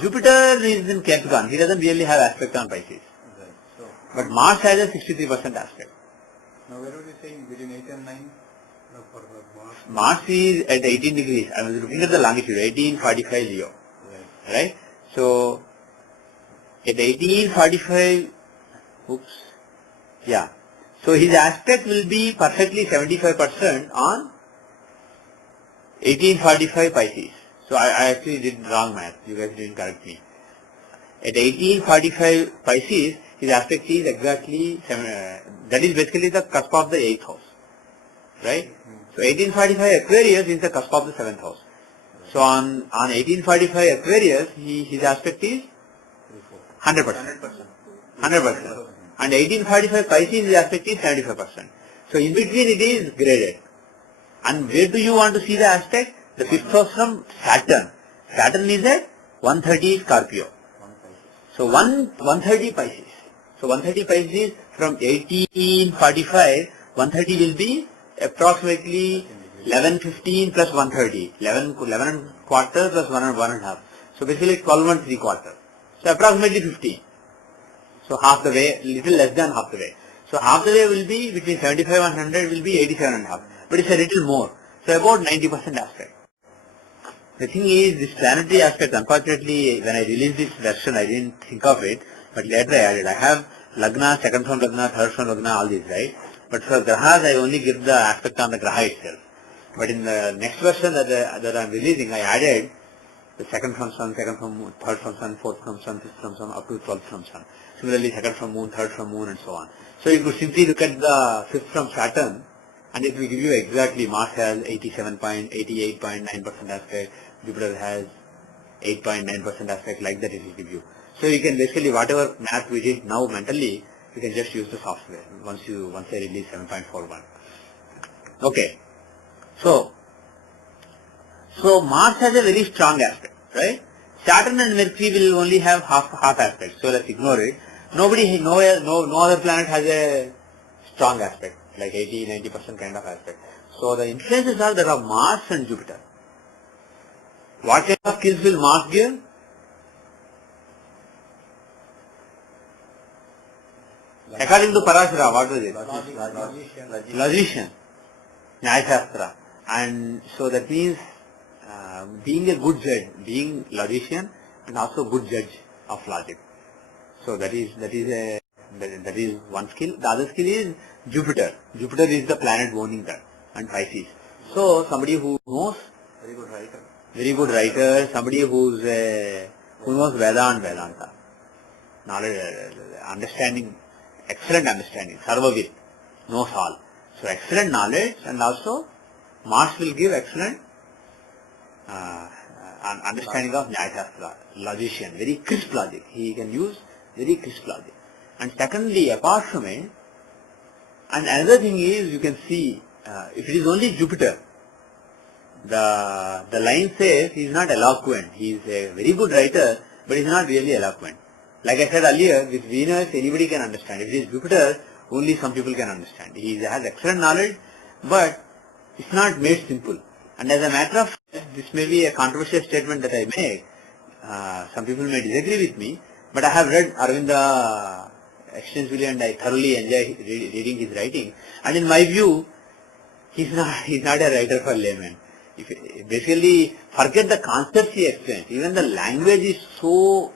Jupiter is in Capricorn. He doesn't really have aspect on Pisces. Right. So, but Mars has a 63% aspect. Now where would you say between 8 and 9? No, for Mars. Mars is at 18 degrees. I was looking at the longitude, 1845 Leo. Right? So at 1845, so his aspect will be perfectly 75% on 1845 Pisces. So I actually did wrong math. You guys didn't correct me. At 1845 Pisces, his aspect is exactly, that is basically the cusp of the 8th house. Right? So 1845 Aquarius is the cusp of the 7th house. So on 1845 Aquarius, his aspect is 100%. 100%. And 1845 Pisces, his aspect is 75%. So in between it is graded. And where do you want to see the aspect? The fifth house from Saturn. Saturn is at 130 Scorpio. So 130 Pisces. So 130 Pisces from 1845, 130 will be approximately 11:15 plus 130. 11 and quarter plus 1 and 1 and half. So basically 12 and 3 quarter. So approximately 15. So half the way, little less than half the way. So half the way will be between 75 and 100 will be 87.5. But it's a little more. So about 90% aspect. The thing is, this planetary aspect, unfortunately, when I released this version, I didn't think of it, but later I added. I have Lagna, second from Lagna, third from Lagna, all these, right? But for Grahas, I only give the aspect on the Graha itself. But in the next version that I'm releasing, I added the second from Sun, second from Moon, third from Sun, fourth from Sun, fifth from Sun, up to 12th from Sun. Similarly, second from Moon, third from Moon, and so on. So you could simply look at the fifth from Saturn, and it will give you exactly Mars has 88.9% aspect, Jupiter has 8.9% aspect, like that it will give you. So you can basically, whatever math we did now mentally, you can just use the software once I release 7.41. Okay. So Mars has a very strong aspect, right? Saturn and Mercury will only have half aspect, so let's ignore it. No other planet has a strong aspect, like 80-90% kind of aspect. So the influences are there of Mars and Jupiter. What kind of skills will Mars give? According to Parashara, what was it? Logician. Nyaya Shastra. And so that means being a good judge, being logician and also good judge of logic. So that is one skill. The other skill is Jupiter. Jupiter is the planet owning that, and Pisces. So somebody who knows, very good writer, somebody who knows Veda and Vedanta, knowledge, understanding, excellent understanding, Sarvavit, knows all. So excellent knowledge, and also Mars will give excellent understanding of Nyaya Shastra, logician, very crisp logic. He can use very crisp logic. And secondly, apart from it, and another thing is, you can see, if it is only Jupiter, the line says he is not eloquent. He is a very good writer, but he is not really eloquent. Like I said earlier, with Venus, anybody can understand. If it is Jupiter, only some people can understand. He has excellent knowledge, but it's not made simple. And as a matter of fact, this may be a controversial statement that I make. Some people may disagree with me, but I have read Aravinda extensively and I thoroughly enjoy reading his writing. And in my view, he's not a writer for laymen. Basically, forget the concepts he explains. Even the language is so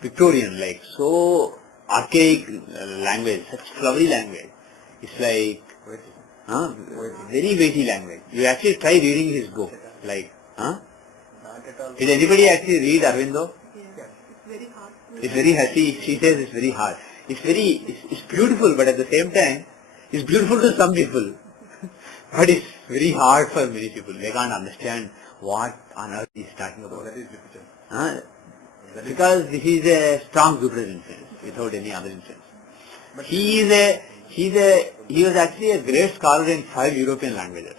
Victorian, like so archaic language, such flowery language. It's like very weighty language. You actually try reading his book. Like, Not at all. did anybody actually read Arvindo? Yes, it's very hard. It's very hard. She says it's very hard. It's beautiful, but at the same time, it's beautiful to some people. But it's very hard for many people. They can't understand what on earth he's talking about. That is Jupiter. Because he is a strong Jupiter influence without any other influence. But he was actually a great scholar in 5 European languages.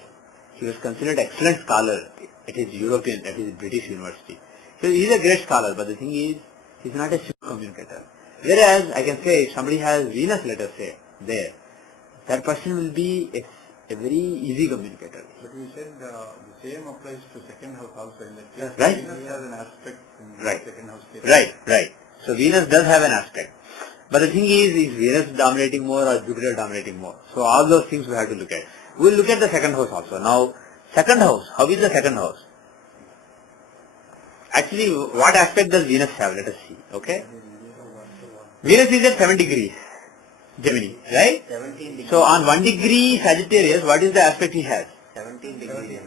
He was considered excellent scholar at his British university. So he is a great scholar, but the thing is, he is not a super communicator. Whereas, I can say, if somebody has Venus, let us say, there, that person will be a very easy communicator. But you said the same applies to second house also. In that case, Right. Venus has an aspect in Right. second house case. Right. So Venus does have an aspect. But the thing is Venus dominating more or Jupiter dominating more? So all those things we have to look at. We will look at the second house also. Now, second house, how is the second house? Actually, what aspect does Venus have? Let us see. Okay? Venus is at 7 degrees Gemini, right? 17 degrees. So on 1 degree Sagittarius, what is the aspect he has? 17 degrees.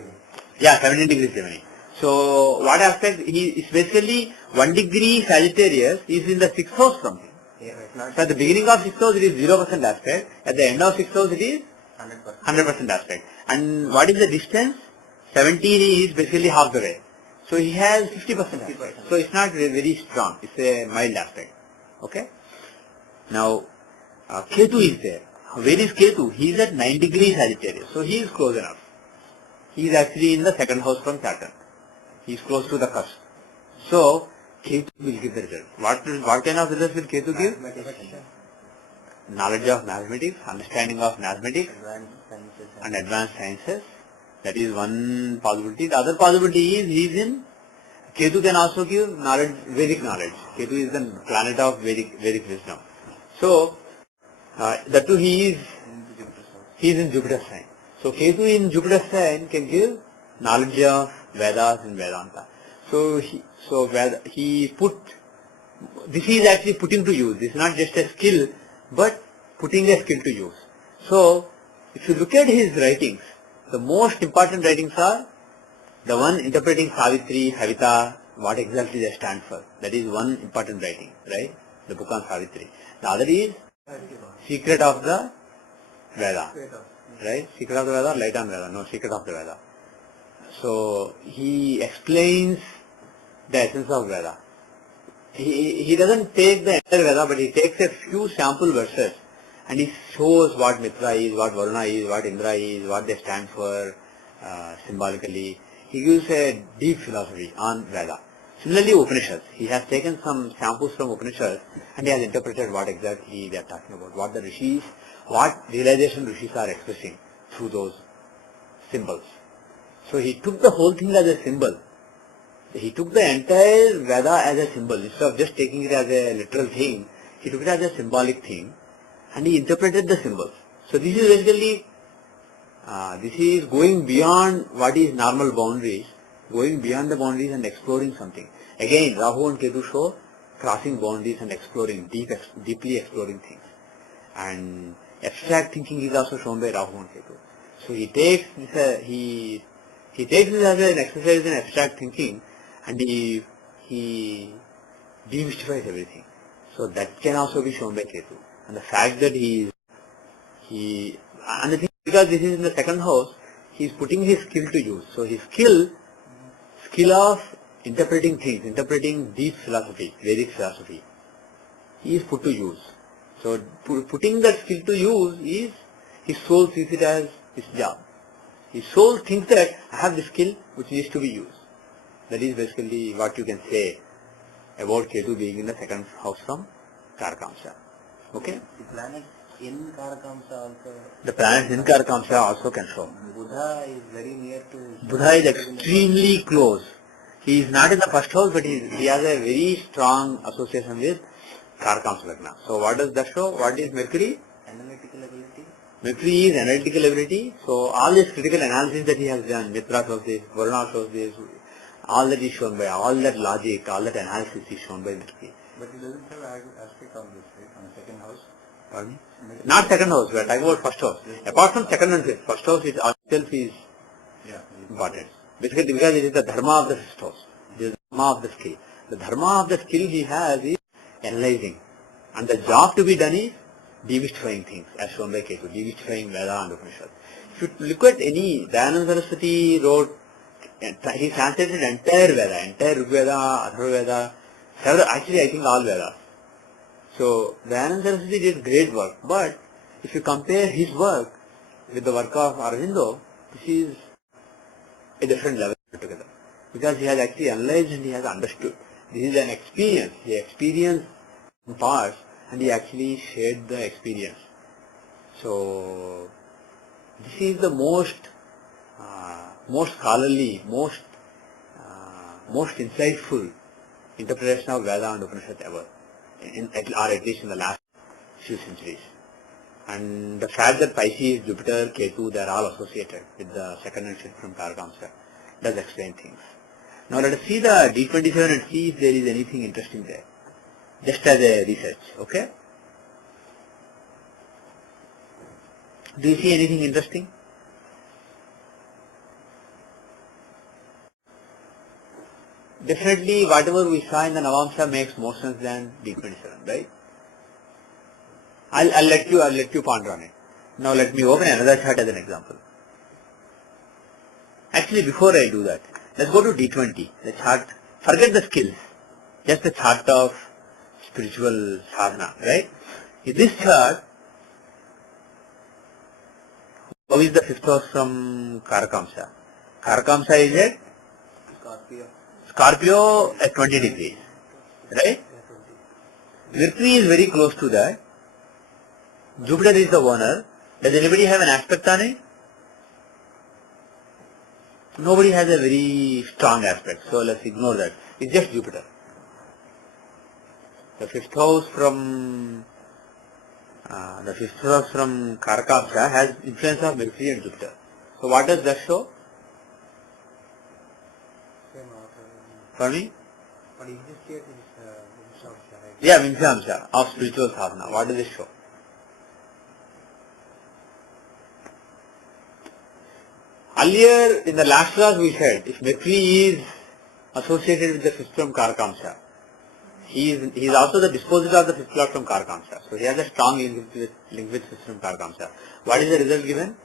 Yeah, 17 degrees Gemini. So what aspect? He is basically 1 degree Sagittarius is in the 6th house something. Yeah, it's not So at the beginning of 6th house it is 0% aspect. At the end of 6th house it is 100%. 100% aspect. And what is the distance? 17 is basically half the way. So he has 50% aspect. 50%. So it's not very strong. It's a mild aspect. Okay? Now, Ketu is there. Where is Ketu? He is at 9 degrees Sagittarius. So he is close enough. He is actually in the second house from Saturn. He is close to the cusp. So, Ketu will give the result. What kind of results will Ketu give? Knowledge of mathematics, understanding of mathematics Advanced sciences and advanced sciences. That is one possibility. The other possibility is he is in Ketu can also give knowledge, Vedic knowledge. Ketu is the planet of Vedic wisdom. So, that too he is in Jupiter sign. So Ketu in Jupiter sign can give knowledge of Vedas and Vedanta. So he put, this is actually putting to use. This is not just a skill, but putting a skill to use. So if you look at his writings, the most important writings are the one interpreting Savitri, Savita, what exactly they stand for. That is one important writing, right? The book on Savitri. The other is Secret of the Veda, right? Secret of the Veda, Light on Veda, no, Secret of the Veda. So he explains the essence of Veda. He doesn't take the entire Veda, but he takes a few sample verses and he shows what Mitra is, what Varuna is, what Indra is, what they stand for symbolically. He gives a deep philosophy on Veda. Similarly, Upanishads. He has taken some samples from Upanishads and he has interpreted what exactly they are talking about, what the rishis, what realization rishis are expressing through those symbols. So he took the whole thing as a symbol. He took the entire Veda as a symbol. Instead of just taking it as a literal thing, he took it as a symbolic thing and he interpreted the symbols. So this is basically, this is going beyond what is normal boundaries, going beyond the boundaries and exploring something. Again, Rahu and Ketu show crossing boundaries and exploring, deeply exploring things. And abstract thinking is also shown by Rahu and Ketu. So he takes this, he takes this as an exercise in abstract thinking and he demystifies everything. So that can also be shown by Ketu. And the fact that and the thing, because this is in the second house, he is putting his skill to use. So his skill of interpreting things, interpreting deep philosophy, Vedic philosophy, he is put to use. So putting that skill to use is, his soul sees it as his job. His soul thinks that I have the skill which needs to be used. That is basically what you can say about Ketu being in the second house from Karakamsa. Okay? The planets in Karakamsa also. The planets in Karakamsa also can show. Buddha is very near to. Buddha is extremely close. He is not in the first house, but he has a very strong association with Karakamsa Lagna. So what does that show? What is Mercury? Analytical ability. Mercury is analytical ability. So all this critical analysis that he has done, Mitra shows this, Varuna shows this, all that is shown by, all that logic, all that analysis is shown by Mercury. But he doesn't have aspect on this, right? On the second house. Pardon me? Not second house, we are talking about first house. Apart from second and fifth, first house itself is important. Basically because it is the dharma of the fifth house. It is the dharma of the skill. The dharma of the skill he has is analyzing. And the job to be done is demystifying things, as shown by Ketu, demystifying Veda and Upanishad. If you look at any, Dayananda Saraswati wrote, he translated entire Veda, entire Rig Veda, Atharva Veda, actually I think all Vedas. So Dayananda Saraswati did great work, but if you compare his work with the work of Aurobindo, this is a different level altogether. Because he has actually analyzed and he has understood. This is an experience. He experienced in parts and he actually shared the experience. So this is the most scholarly, most insightful interpretation of Veda and Upanishad ever, or at least in the last few centuries. And the fact that Pisces, Jupiter, Ketu, they are all associated with the second and fifth from Karakamsa does explain things. Now let us see the D27 and see if there is anything interesting there, just as a research, okay? Do you see anything interesting? Definitely whatever we saw in the Navamsa makes more sense than D27, right? I'll let you ponder on it. Now let me open another chart as an example. Actually, before I do that, let's go to D20, the chart. Forget the skills, just the chart of spiritual sadhana, right? In this chart, how is the fifth house from Karakamsa? Karakamsa is at Scorpio at 20 degrees, right? Mercury is very close to that. Jupiter is the owner. Does anybody have an aspect on it? Nobody has a very strong aspect, so let's ignore that. It's just Jupiter. The fifth house from The fifth house from Karakamsha has influence of Mercury and Jupiter. So what does that show? For me? But in this case, it's Vimshamsha, right? Yeah, Vimshamsha of spiritual sadhana. What does it show? Earlier in the last class we said if Mercury is associated with the fifth from Karakamsha, he is also the dispositor of the fifth lord from Karakamsha. So he has a strong link with fifth from Karakamsha. What is the result given?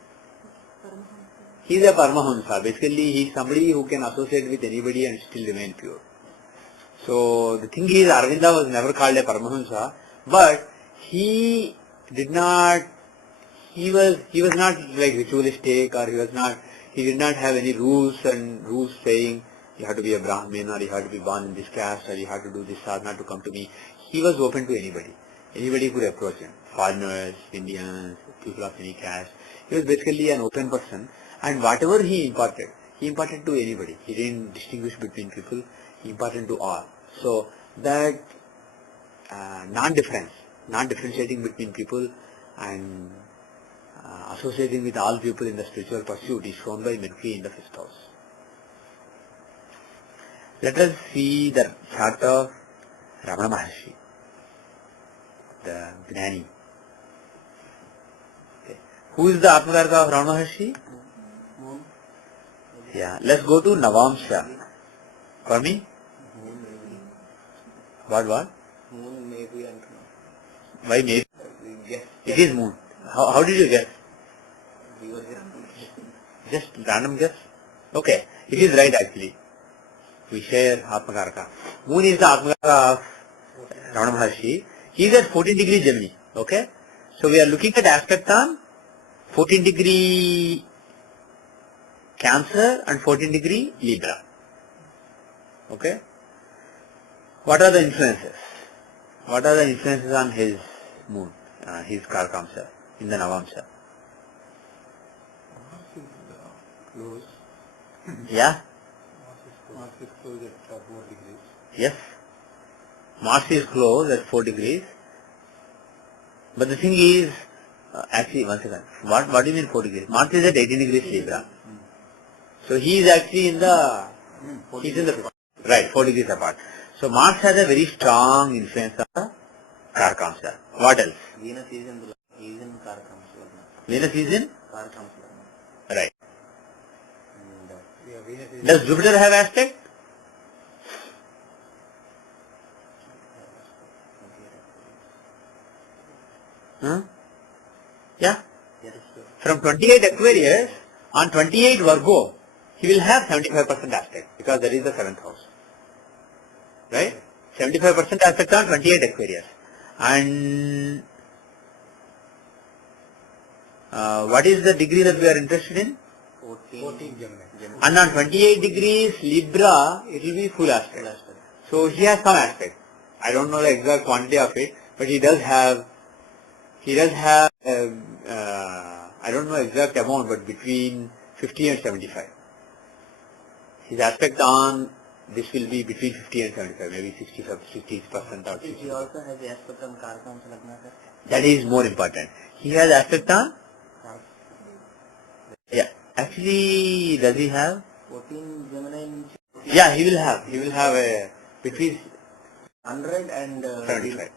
He is a Paramahamsa. Basically he is somebody who can associate with anybody and still remain pure. So the thing is, Arvinda was never called a Paramahamsa, but he did not, he was not like ritualistic, or he did not have any rules saying you have to be a Brahmin, or you have to be born in this caste, or you have to do this sadhana to come to me. He was open to anybody. Anybody could approach him. Foreigners, Indians, people of any caste. He was basically an open person, and whatever he imparted to anybody. He didn't distinguish between people. He imparted to all. So that non-differentiating between people and associating with all people in the spiritual pursuit is shown by Mercury in the fifth house. Let us see the chart of Ramana Maharshi, the Gnani. Okay. Who is the Atmakarka of Ramana Maharshi? Moon. Yeah. Let's go to Navamsha. For me? Moon maybe. What? Moon maybe, I don't know. Why maybe? Guess. It is moon. How did you guess? We were Just random guess? Okay. It is right actually. We share Atmakaraka. Moon is the Atmakaraka of Ramana Maharshi. He is at 14 degree Gemini. Okay? So we are looking at aspect on 14 degree Cancer and 14 degree Libra. Okay? What are the influences? What are the influences on his moon, his Karakamsha, in the Navamsha? Mars is close. Yeah? Mars is close at 4 degrees. Yes. Mars is close at 4 degrees. But the thing is, actually, one second. What do you mean 4 degrees? Mars is at 18 degrees Libra. So he is actually in the, he's in the, right, 4 degrees apart. So Mars has a very strong influence on the Karakamsha. What else? Venus is in Karakamsha. Venus is in? Karakamsha. Right. And Venus is Does Jupiter have aspect? Huh? Yeah. yes, sir. From 28 Aquarius, on 28 Virgo, he will have 75% aspect because that is the 7th house. Right? 75% aspect on 28 Aquarius. And what is the degree that we are interested in? 14 Gemini. And on 28 degrees Libra, it will be full aspect. So he has some aspect. I don't know the exact quantity of it, but he does have, I don't know exact amount, but between 50 and 75. His aspect on this will be between 50 and 75, maybe 60% or 60%. He also has the aspect on Karakamsha Lagna, sir. That is more important. He has aspect on? Yeah. Actually, does he have? 14 Gemini means Yeah, he will have a between 100 and 75.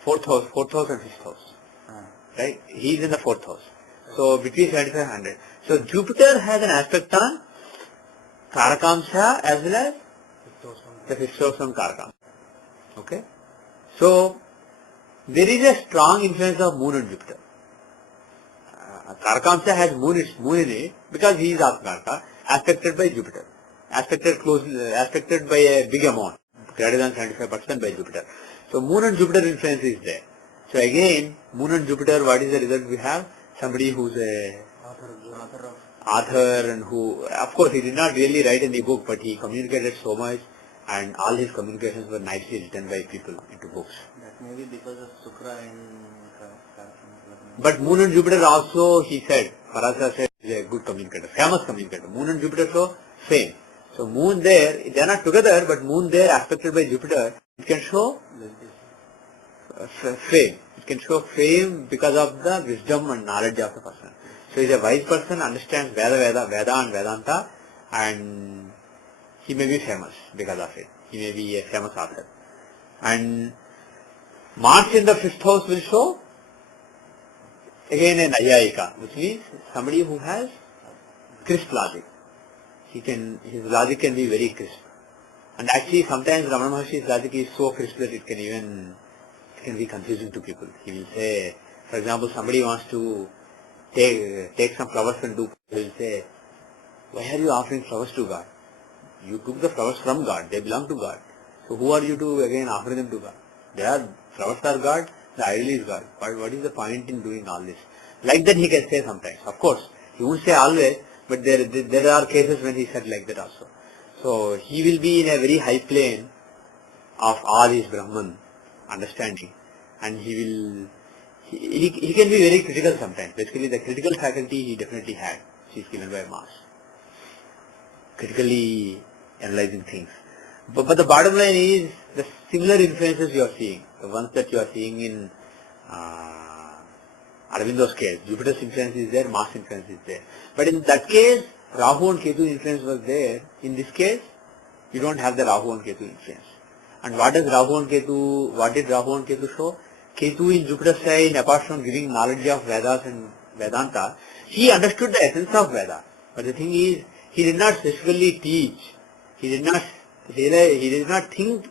Fourth house and fifth house. Right? He is in the fourth house. So between 75 and 100. So Jupiter has an aspect on Karakamsha as well as the fifth house on Karakamsha. Okay? So there is a strong influence of Moon and Jupiter. Karakamsha has moon in it because he is Atmakaraka, aspected by Jupiter. Aspected by a big amount, greater than 75% by Jupiter. So Moon and Jupiter influence is there. So again, Moon and Jupiter, what is the result we have? Somebody who's a author and who, of course, he did not really write any book, but he communicated so much, and all his communications were nicely written by people into books. that may be because of Shukra and Karakamsha Lagna. But Moon and Jupiter also, he said, Parasa said, is a good communicator, famous communicator. Moon and Jupiter show same. So Moon there, they are not together, but Moon there aspected by Jupiter, it can show fame. It can show fame because of the wisdom and knowledge of the person. So he's a wise person, understands Veda and Vedanta, and he may be famous because of it. He may be a famous author. And Mars in the 5th house will show again a Nayayika, which means somebody who has crisp logic. His logic can be very crisp. And actually sometimes Ramana Maharshi's logic is so crisp that it can be confusing to people. He will say, for example, somebody wants to take some flowers and do, he will say, why are you offering flowers to God? You took the flowers from God, they belong to God. So who are you to again offer them to God? Flowers are God, the idol is God. What is the point in doing all this? Like that he can say sometimes. Of course, he won't say always, but there are cases when he said like that also. So he will be in a very high plane of all his Brahman understanding, and he can be very critical sometimes. Basically the critical faculty he definitely had, which is given by Mars. Critically analyzing things. But the bottom line is the similar influences you are seeing, the ones that you are seeing in Aurobindo's case. Jupiter's influence is there, Mars influence is there. But in that case, Rahu and Ketu influence was there. In this case, you don't have the Rahu and Ketu influence. And what did Rahu and Ketu show? Ketu in Jupiter's sign, apart from giving knowledge of Vedas and Vedanta, he understood the essence of Veda. But the thing is, he did not specifically teach. He did not think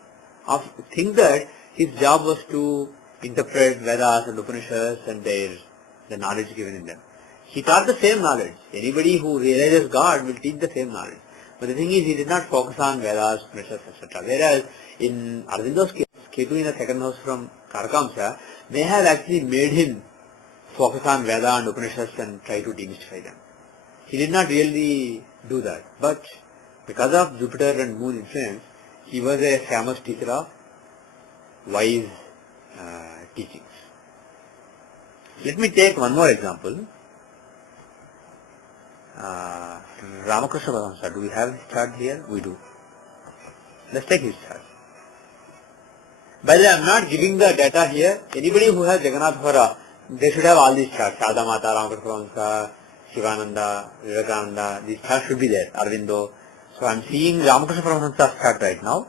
that his job was to interpret Vedas and Upanishads and the knowledge given in them. He taught the same knowledge. Anybody who realizes God will teach the same knowledge. But the thing is, he did not focus on Vedas, Upanishads, etc. Whereas in Aurobindo's case, Ketu in the 2nd house from Karakamsa, they have actually made him focus on Veda and Upanishads and try to demystify them. He did not really do that. But because of Jupiter and Moon influence, he was a famous teacher of wise teachings. Let me take one more example. Ramakrishna Paramahansa. Do we have his chart here? We do. Let's take his chart. By the way, I am not giving the data here. Anybody who has Jagannath Hora, they should have all these charts. Shada Mata, Ramakrishna Paramahansa, Shivananda, Vivekananda. These charts should be there. Aurobindo. So I am seeing Ramakrishna Paramahansa's chart right now.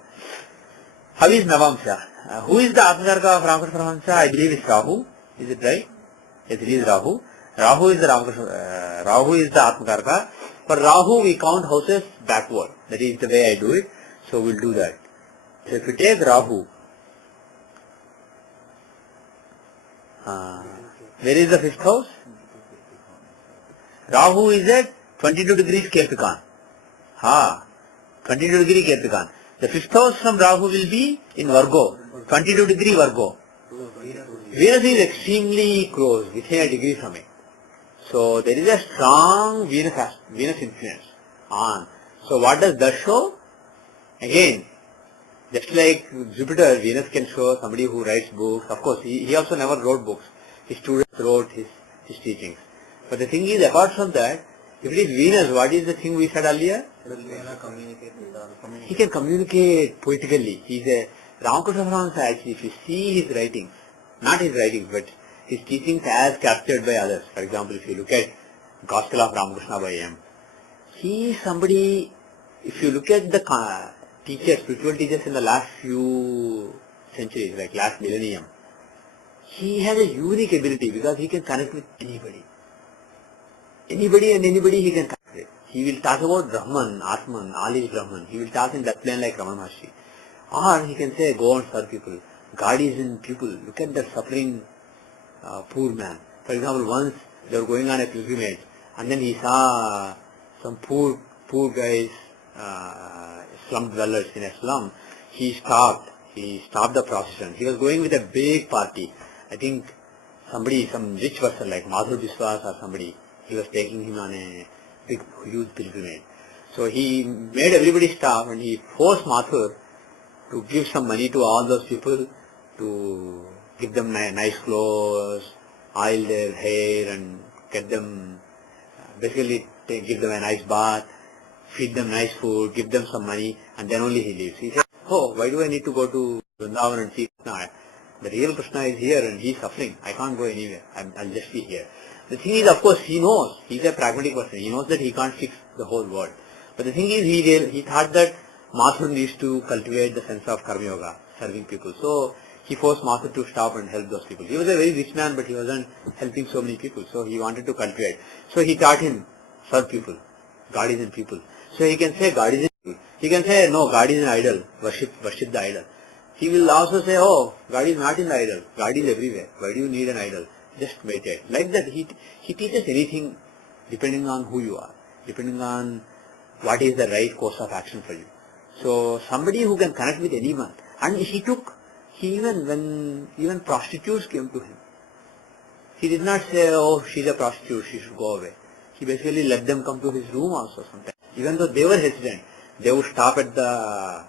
How is Navamsha? Who is the Atmakarka of Ramakrishna Paramahansa? I believe it's Rahu. Is it right? Yes, it is Rahu. Rahu is the Atmakarka. For Rahu, we count houses backward. That is the way I do it. So we'll do that. So if we take Rahu, where is the 5th house? Rahu is at 22 degrees Capricorn. 22 degree Capricorn. The 5th house from Rahu will be in Virgo, 22 degree Virgo. Venus is extremely close, within a degree from it. So there is a strong Venus influence on. So what does that show? Again, just like Jupiter, Venus can show somebody who writes books. Of course, he also never wrote books. His students wrote his teachings. But the thing is, apart from that, if it is Venus, what is the thing we said earlier? He can communicate poetically. He is a Ramakrishna Paramahansa actually. If you see his writings, not his writings, but his teachings as captured by others. For example, if you look at Gospel of Ramakrishna by M, he is somebody, if you look at the spiritual teachers in the last few centuries, like last millennium, he has a unique ability because he can connect with anybody. Anybody and anybody he can connect with. He will talk about Brahman, Atman, all is Brahman. He will talk in that plane like Ramana Maharshi. Or he can say, go and serve people. God is in people. Look at that suffering poor man. For example, once they were going on a pilgrimage and then he saw some poor guys, slum dwellers in a slum. He stopped the procession. He was going with a big party. I think some rich person like Madhur Biswas or somebody, he was taking him on a big, huge pilgrimage. So he made everybody stop and he forced Madhur to give some money to all those people, to give them nice clothes, oil their hair and get them, basically give them a nice bath, feed them nice food, give them some money, and then only he leaves. He said, oh, why do I need to go to Vrindavan and see Krishna? The real Krishna is here and he is suffering. I can't go anywhere. I'll just be here. The thing is, of course, he knows. He's a pragmatic person. He knows that he can't fix the whole world. But the thing is, he thought that Mathur needs to cultivate the sense of karma yoga, serving people. So he forced Mathur to stop and help those people. He was a very rich man, but he wasn't helping so many people. So he wanted to cultivate. So he taught him, serve people. God is in people. So he can say God is in people. He can say, no, God is an idol. Worship the idol. He will also say, oh, God is not in the idol. God is everywhere. Why do you need an idol? Just meditate. Like that, he teaches anything depending on who you are, depending on what is the right course of action for you. So somebody who can connect with anyone. And when prostitutes came to him, he did not say, oh, she's a prostitute, she should go away. He basically let them come to his room also sometimes. Even though they were hesitant, they would stop at the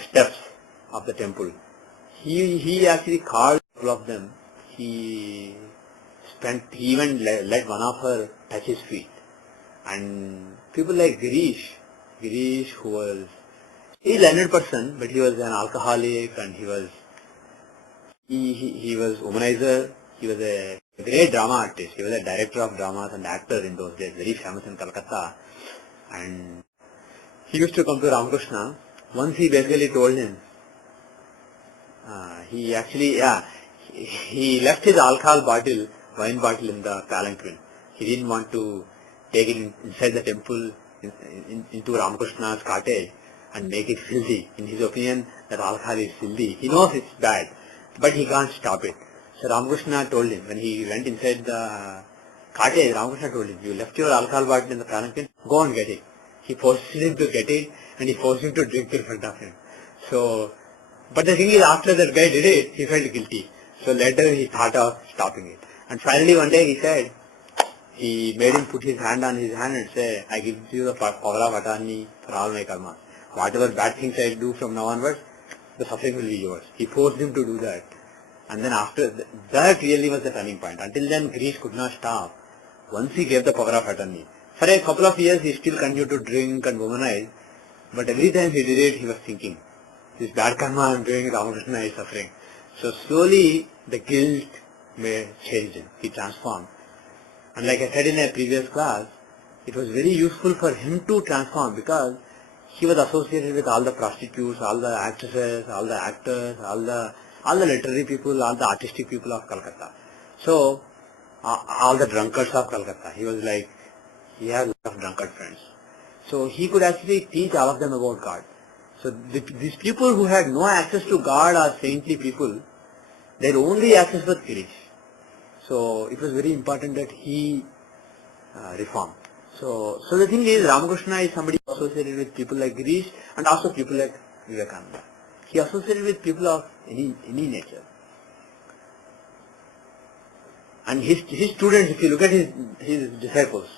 steps of the temple. He actually called all of them. He even let one of her touch his feet. And people like Girish, who was a learned person, but he was an alcoholic and he was womanizer. He was a great drama artist. He was a director of dramas and actor in those days, very famous in Calcutta. And he used to come to Ramakrishna. Once he basically told him, he left his wine bottle in the palanquin. He didn't want to take it inside the temple, into Ramakrishna's cottage and make it filthy. In his opinion, that alcohol is filthy. He knows it's bad, but he can't stop it. So Ramakrishna told him, when he went inside the cottage, Ramakrishna told him, you left your alcohol bottle in the palanquin, go and get it. He forced him to get it and he forced him to drink in front of him. So, but the thing is, after that guy did it, he felt guilty. So later he thought of stopping it. And finally one day he made him put his hand on his hand and say, I give you the power of attorney for all my karma. Whatever bad things I do from now onwards, the suffering will be yours. He forced him to do that. And then after that really was the turning point. Until then, Girish could not stop. Once he gave the power of attorney. For a couple of years, he still continued to drink and womanize. But every time he did it, he was thinking, this bad karma I am doing, Ramakrishna is suffering. So slowly, the guilt may change him. He transformed. And like I said in a previous class, it was very useful for him to transform because he was associated with all the prostitutes, all the actresses, all the actors, all the literary people, all the artistic people of Calcutta. So, all the drunkards of Calcutta. He was like, he had a lot of drunkard friends. So he could actually teach all of them about God. So these people who had no access to God or saintly people, their only access was Girish. So it was very important that he reformed. So the thing is, Ramakrishna is somebody associated with people like Girish and also people like Vivekananda. He associated with people of any nature. And his students, if you look at his disciples,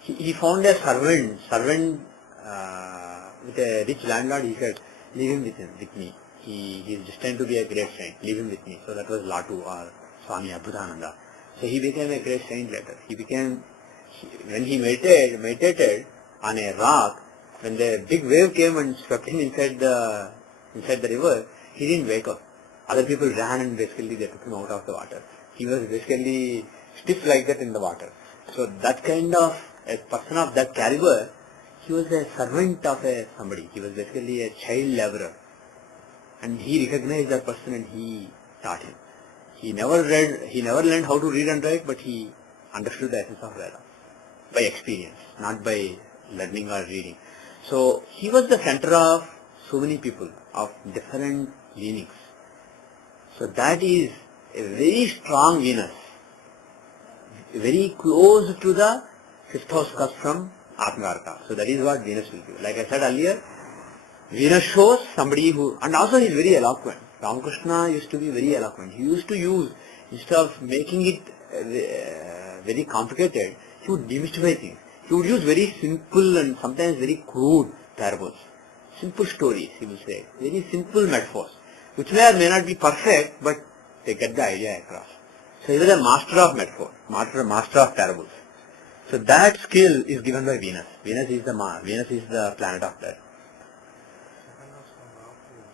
he found a servant with a rich landlord. He said, leave him with me. He is destined to be a great saint. Leave him with me. So that was Latu or Swami Abhudananda. So he became a great saint later. When he meditated on a rock, when the big wave came and swept him inside the river, he didn't wake up. Other people ran and basically they took him out of the water. He was basically stiff like that in the water. So that kind of a person of that caliber, he was a servant of somebody. He was basically a child laborer. And he recognized that person and he taught him. He never learned how to read and write, but he understood the essence of Veda by experience, not by learning or reading. So he was the center of so many people of different leanings. So that is a very strong Venus, very close to the fifth house cusp from Atmakarta. So that is what Venus will do. Like I said earlier, Venus shows somebody who, and also he is very eloquent. Ramakrishna used to be very eloquent. He used to use, instead of making it very complicated, he would demystify things. He would use very simple and sometimes very crude parables. Simple stories, he will say. Very simple metaphors, which may or may not be perfect, but they get the idea across. So he was a master of metaphor, master of parables. So that skill is given by Venus. Venus is the planet of that.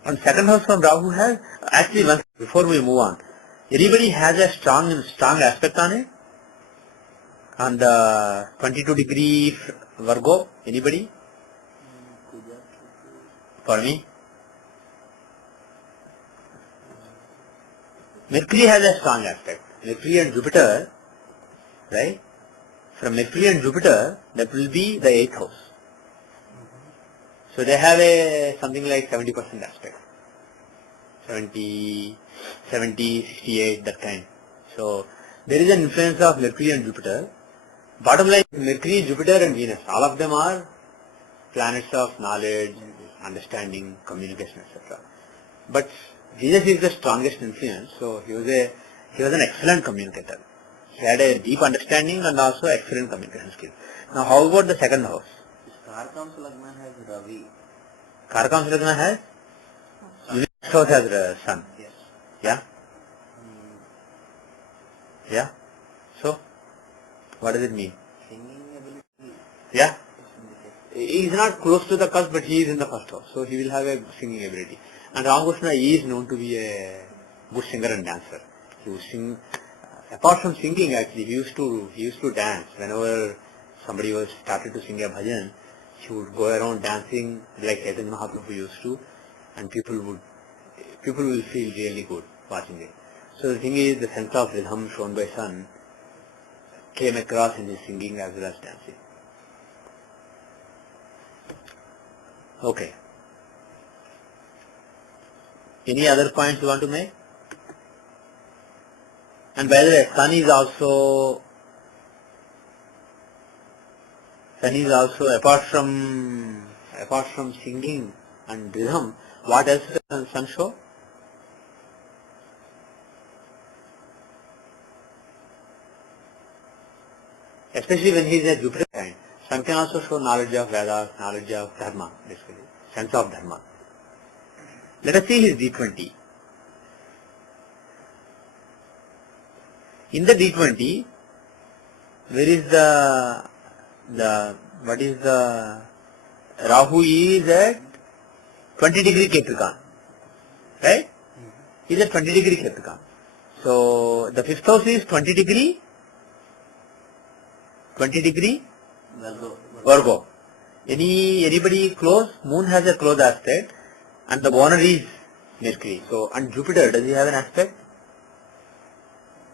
And second house from Rahu has, actually once, before we move on, anybody has a strong aspect on it? On the 22 degree Virgo, anybody? For me? Mercury has a strong aspect. Mercury and Jupiter, right? From Mercury and Jupiter, that will be the 8th house. So they have a something like 70% aspect. 70, 68, that kind. So there is an influence of Mercury and Jupiter. Bottom line, Mercury, Jupiter and Venus, all of them are planets of knowledge, understanding, communication, etc. But Venus is the strongest influence, so he was an excellent communicator. He had a deep understanding and also excellent communication skills. Now how about the second house? Karkam's Lagna has Ravi. Karkam's Lagna has? Next house has Sun. Yes. Yeah? Yeah? So, what does it mean? Singing ability. Yeah? He is not close to the cusp, but he is in the first house, so he will have a singing ability. And Ramakrishna is known to be a good singer and dancer. He would sing, apart from singing actually, he used to dance. Whenever somebody was started to sing a bhajan, he would go around dancing like Chaitanya Mahaprabhu used to, and people will feel really good watching it. So the thing is, the sense of rhythm shown by Sun came across in his singing as well as dancing. Okay. Any other points you want to make? And by the way, Sun is also apart from singing and rhythm, what else does Sun show? Especially when he is a Jupiter sign. Sun can also show knowledge of Vedas, knowledge of Dharma, basically, sense of Dharma. Let us see his D20. In the D20, where is what is the Rahu is at 20 degree Capricorn, right? He is at 20 degree Capricorn. So the fifth house is 20 degree Virgo. Anybody close? Moon has a close aspect, and the owner is Mercury. So, and Jupiter, does he have an aspect?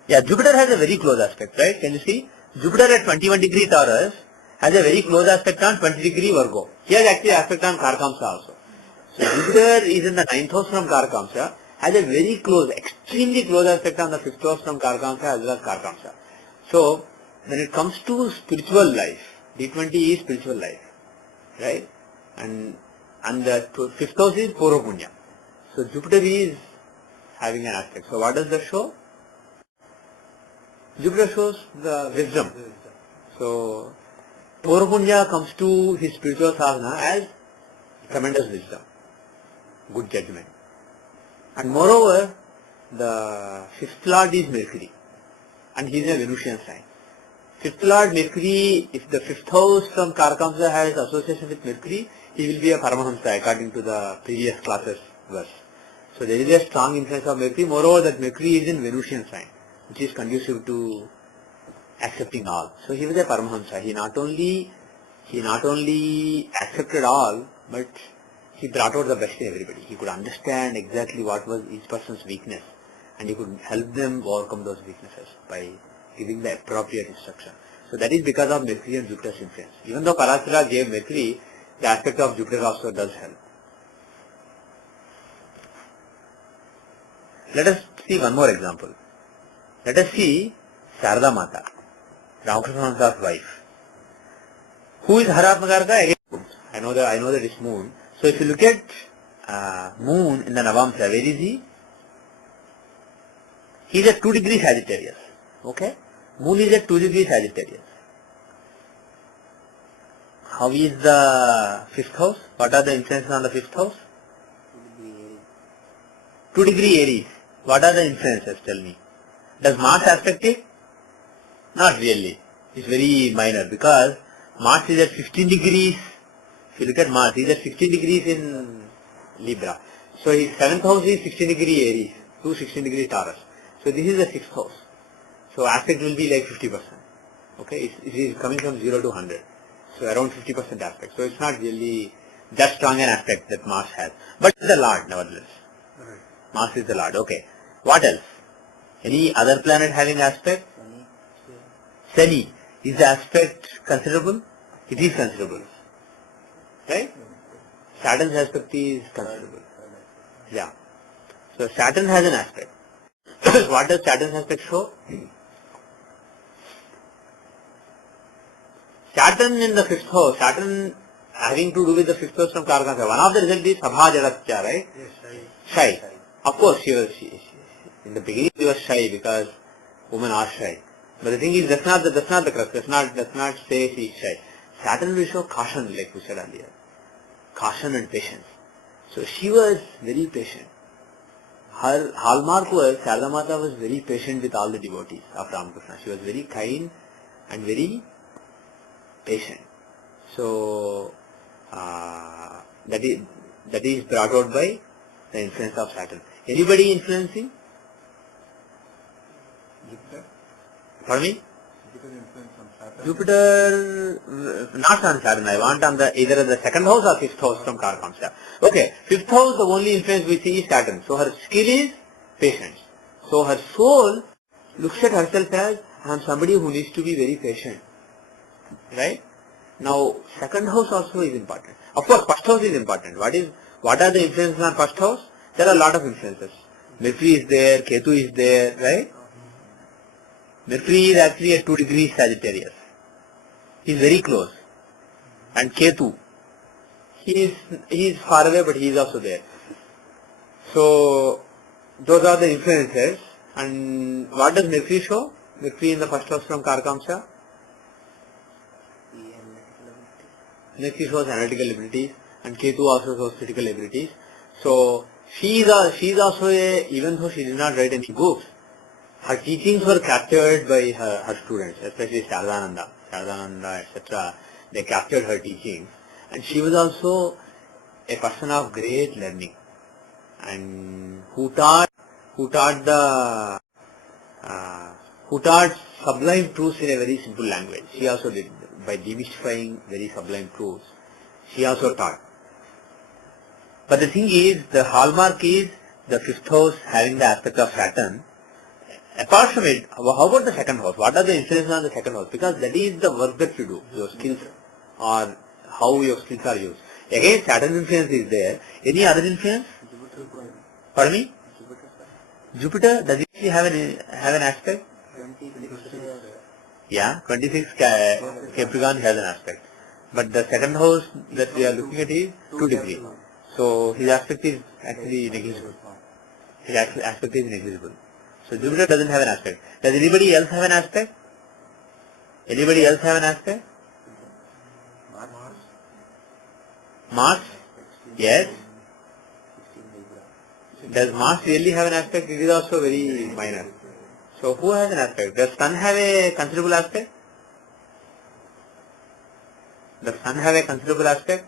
Yeah, Jupiter has a very close aspect, right? Can you see? Jupiter at 21 degree Taurus has a very close aspect on 20 degree Virgo. He has actually aspect on Karkamsa also. So Jupiter is in the 9th house from Karkamsa, has a very close, extremely close aspect on the 5th house from Karkamsa as well as Karkamsa. So when it comes to spiritual life, D20 is spiritual life, right? And the 5th house is Purva Punya. So Jupiter is having an aspect. So what does that show? Jupiter shows the wisdom. So Purva Punya comes to his spiritual sadhana as tremendous wisdom, good judgment. And moreover, the 5th Lord is Mercury, and he is a Venusian sign. 5th Lord Mercury, if the 5th house from Karkamsa has association with Mercury, he will be a Paramahamsa according to the previous classes verse. So there is a strong influence of Mercury. Moreover, that Mercury is in Venusian sign, which is conducive to accepting all. So he was a Paramahamsa. He not only accepted all, but he brought out the best in everybody. He could understand exactly what was each person's weakness, and he could help them overcome those weaknesses by giving the appropriate instruction. So that is because of Mercury and Jupiter's influence. Even though Parashara gave Mercury, the aspect of Jupiter also does help. Let us see one more example. Let us see Sarada Mata, Ramakrishna's wife. Who is Haratmakarka? Again, I know that it's moon. So if you look at moon in the Navamsa, where is he? He is at 2 degrees Sagittarius. Okay? Moon is at 2 degrees Sagittarius. How is the 5th house? What are the influences on the 5th house? 2 degree Aries. What are the influences? Tell me. Does Mars aspect it? Not really. It's very minor because Mars is at 15 degrees. If you look at Mars, he is at 15 degrees in Libra. So his 7th house is 16 degree Aries, 2 16 degree Taurus. So this is the 6th house. So aspect will be like 50%. Okay, it is coming from 0 to 100. So around 50% aspect. So it's not really that strong an aspect that Mars has. But it's the Lord nevertheless. Right. Mars is the Lord. Okay. What else? Any other planet having aspect? Shani. Is the aspect considerable? It is considerable. Right? Saturn's aspect is considerable. Yeah. So Saturn has an aspect. What does Saturn's aspect show? Saturn in the 5th house, Saturn having to do with the 5th house from Karaka. One of the results is Sabha Jadatya, right? Yes, Shy. Of course, in the beginning she was shy because women are shy. But the thing is, that's not the crux. Does not say she is shy. Saturn will show caution, like we said earlier. Caution and patience. So she was very patient. Her hallmark was, Sharda Mata was very patient with all the devotees of Ramakrishna. She was very kind and very patient. So that is brought out by the influence of Saturn. Anybody influencing? Jupiter. For me? Jupiter influence on Saturn. Jupiter, not on Saturn. I want on either the 2nd house or 5th house from Karakamsha. Okay, 5th house, the only influence we see is Saturn. So her skill is patience. So her soul looks at herself as, I am somebody who needs to be very patient. Right? Now, 2nd house also is important. Of course, 1st house is important. What are the influences on 1st house? There are a lot of influences. Mercury is there, Ketu is there, right? Mercury is actually at 2 degrees Sagittarius. He is very close. And Ketu, he is far away, but he is also there. So, those are the influences. And what does Mercury show? Mercury in the 1st house from Karkamsha? Mercury shows analytical abilities, and Ketu also shows critical abilities. So she is also even though she did not write any books, her teachings were captured by her students, especially Shardananda, etc. They captured her teachings, and she was also a person of great learning, and who taught sublime truths in a very simple language. She also did, by demystifying very sublime truths. She also taught. But the thing is, the hallmark is the 5th house having the aspect of Saturn. Apart from it, how about the 2nd house? What are the influences on the 2nd house? Because that is the work that you do, your skills, or how your skills are used. Again, Saturn influence is there. Any other influence? Pardon me? Jupiter, does it have an aspect? Yeah, 26 Capricorn has an aspect. But the 2nd house that we are looking at is 2 degrees. So his aspect is actually negligible. His aspect is negligible. So Jupiter doesn't have an aspect. Does anybody else have an aspect? Anybody else have an aspect? Mars? Yes. Does Mars really have an aspect? It is also very minor. So who has an aspect? Does Sun have a considerable aspect? Does Sun have a considerable aspect?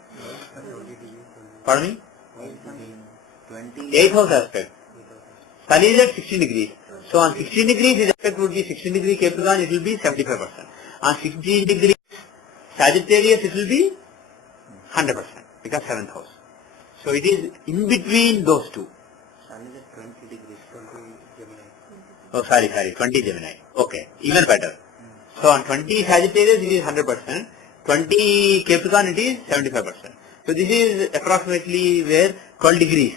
Pardon me? 8th house aspect. Sun is at 16 degrees. So on 16 degrees his aspect would be 16 degree Capricorn, it will be 75%. On 16 degrees Sagittarius it will be 100% because 7th house. So it is in between those two. Sun is at 20 degrees, 20 Gemini. Oh, sorry, 20 Gemini. Okay, even better. So on 20 Sagittarius it is 100%, 20 Capricorn it is 75%. So this is approximately where 12 degrees.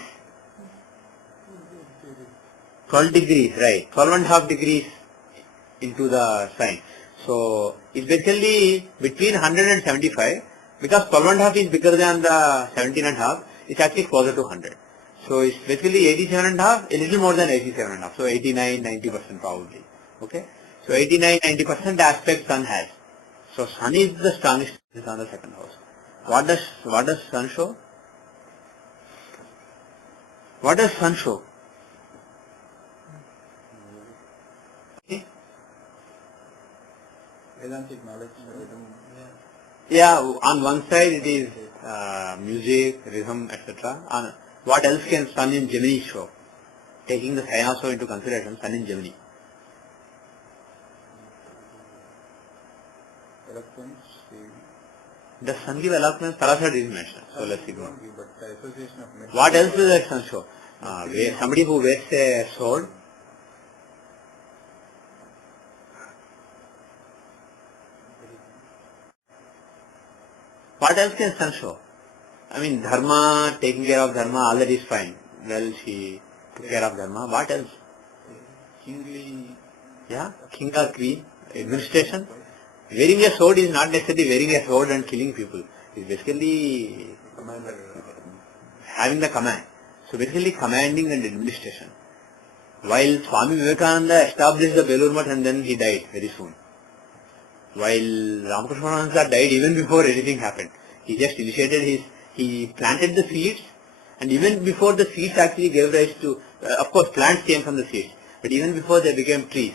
12 degrees, right. 12.5 degrees into the sign. So it's basically between 100 and 75 because 12.5 is bigger than the 17.5. It's actually closer to 100. So it's basically 87.5, a little more than 87.5. So 89-90% probably. Okay. So 89-90% aspect Sun has. So Sun is the strongest on the 2nd house. What does Sun show? What does Sun show? Vedantic knowledge. Yeah, on one side it is music, rhythm, etc. What else can Sun in Gemini show? Taking the sign also into consideration, Sun in Gemini. Eloquence, Does Sun give eloquence? Parasat is mentioned. So let's ignore. but the association of men. What else does that Sun show? Somebody who wears a sword. What else can Sun show? I mean, Dharma, taking care of Dharma, all that is fine. Well, she took care of Dharma. What else? Kingly. Yeah, king or queen, administration. Wearing a sword is not necessarily wearing a sword and killing people. It's basically Commander. having the command. So basically commanding and administration. While Swami Vivekananda established the Belur Math and then he died very soon. While Ramakrishna died even before anything happened. He just initiated he planted the seeds, and even before the seeds actually gave rise to, of course plants came from the seeds, but even before they became trees,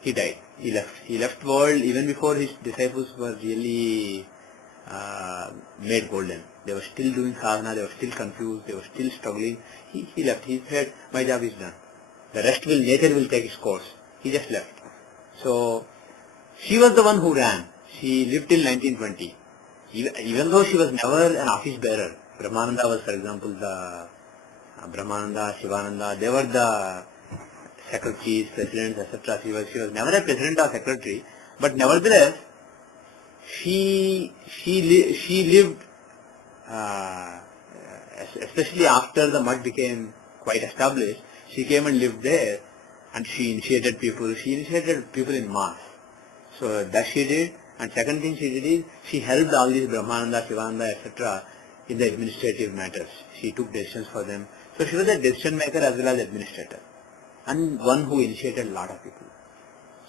he died. He left. He left world even before his disciples were really made golden. They were still doing sadhana, they were still confused, they were still struggling. He left. He said, my job is done. The rest nature will take its course. He just left. So, she was the one who ran. She lived till 1920. Even though she was never an office bearer. Brahmananda was, for example, the Brahmananda, Shivananda, they were the secretaries, presidents, etc. She was never a president or secretary, but nevertheless, she lived, especially after the mud became quite established, she came and lived there, and she initiated people in mass. So that she did, and second thing she did is, she helped all these Brahmananda, Shivananda, etc. in the administrative matters. She took decisions for them. So she was a decision maker as well as administrator, and one who initiated a lot of people.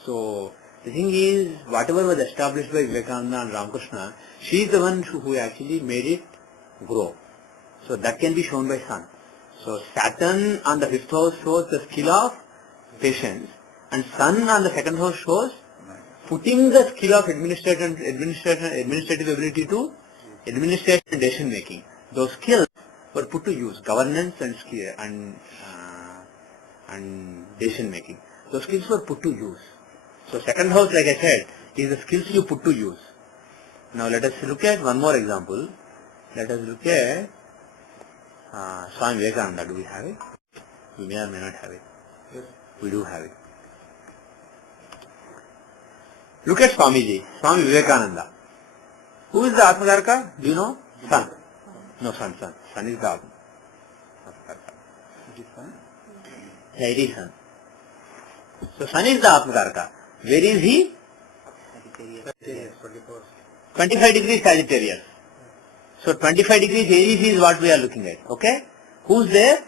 So the thing is, whatever was established by Vivekananda and Ramakrishna, she is the one who actually made it grow. So that can be shown by Sun. So Saturn on the 5th house shows the skill of patience, and Sun on the 2nd house shows putting the skill of administrative ability to administration and decision making. Those skills were put to use, governance and skill and decision making. Those skills were put to use. So 2nd house, like I said, is the skills you put to use. Now let us look at one more example. Let us look at Swami Vivekananda. Do we have it? We may or may not have it. Yes. We do have it. Look at Swamiji, Swami Vivekananda. Who is the Atmakarka? Do you know? Sun. No, Sun. Sun is the Atmakarka. It is fine. Yeah, it is Sun. So Sun is the Atmakarka. Where is he? Yes, 24. 25 degrees Sagittarius. So 25 degrees Aries is what we are looking at. Okay? Who's there?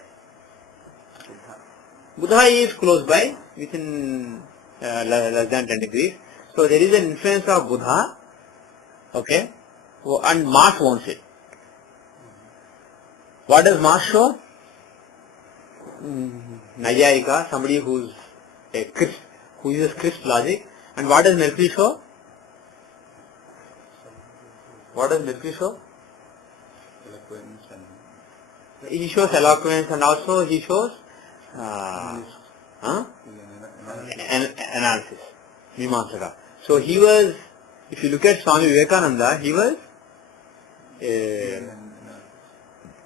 Buddha is close by, within less than 10 degrees. So there is an influence of Buddha, okay, and Mars owns it. What does Mars show? Nayayika, somebody who uses crisp logic. And what does Mercury show? What does Mercury show? Eloquence and He shows eloquence, and also he shows analysis, Mimamsaka. So he was, if you look at Swami Vivekananda, he was a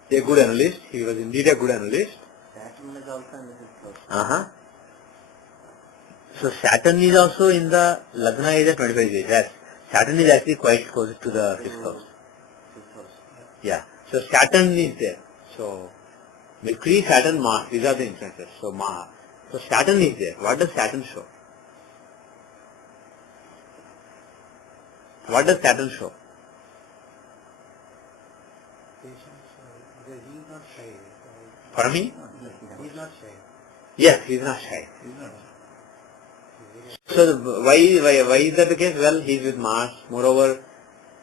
good analyst. He was indeed a good analyst. Saturn is also in the 5th house. So Saturn is also in the Lagna is at 25 degrees. Yes. Saturn is actually quite close to the 5th house. 5th house. Yeah. So Saturn is there. So Mercury, Saturn, Mars, these are the influences. So Saturn is there. What does Saturn show? What does Saturn show? Patience, because he is not shy. Pardon me? He is not shy. Yes, he is not shy. So why is that the case? Well, he is with Mars. Moreover,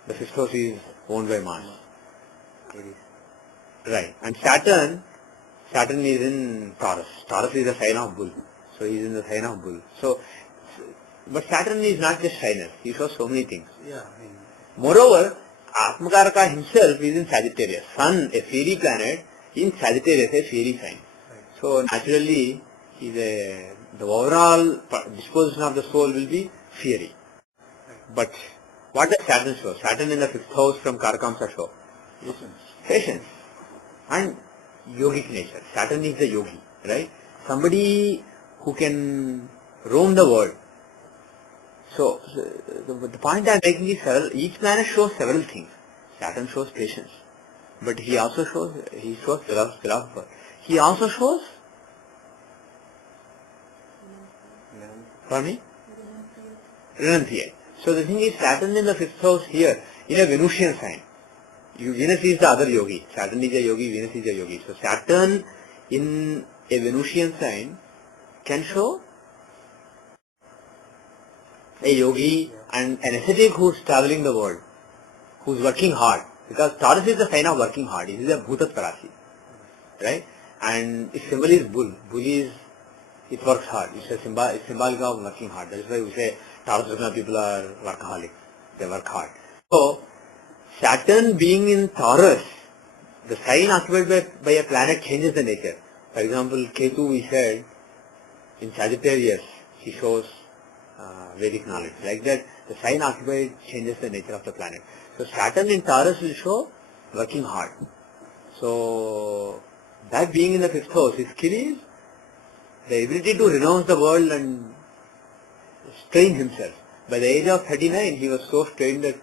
the 5th house is owned by Mars. Right. And Saturn is in Taurus. Taurus is the sign of bull. So he is in the sign of bull. So, but Saturn is not just shyness. He shows so many things. Yeah. Moreover, Atmakaraka himself is in Sagittarius. Sun, a fiery planet, in Sagittarius, a fiery sign. So naturally, the overall disposition of the soul will be fiery. But what does Saturn show? Saturn in the 5th house from Karakamsa show? Patience. And yogic nature. Saturn is the yogi, right? Somebody who can roam the world. So the point I am making is each planet shows several things. Saturn shows patience. But he shows philosopher. He also shows, pardon me? Renunciate. So the thing is, Saturn in the 5th house here, in a Venusian sign. Venus is the other yogi. Saturn is a yogi, Venus is a yogi. So Saturn in a Venusian sign can show a yogi and an ascetic who is traveling the world, who is working hard. Because Taurus is the sign of working hard. It is a Bhutat Parasi. Right? And its symbol is bull. Bull is, it works hard. It's symbolic of working hard. That is why we say Taurus people are workaholics. They work hard. So, Saturn being in Taurus, the sign occupied by a planet changes the nature. For example, Ketu, we said, in Sagittarius, he shows Vedic knowledge. Like that, the sign occupied changes the nature of the planet. So Saturn in Taurus will show working hard. So that being in the 5th house, his skill is the ability to renounce the world and strain himself. By the age of 39, he was so strained that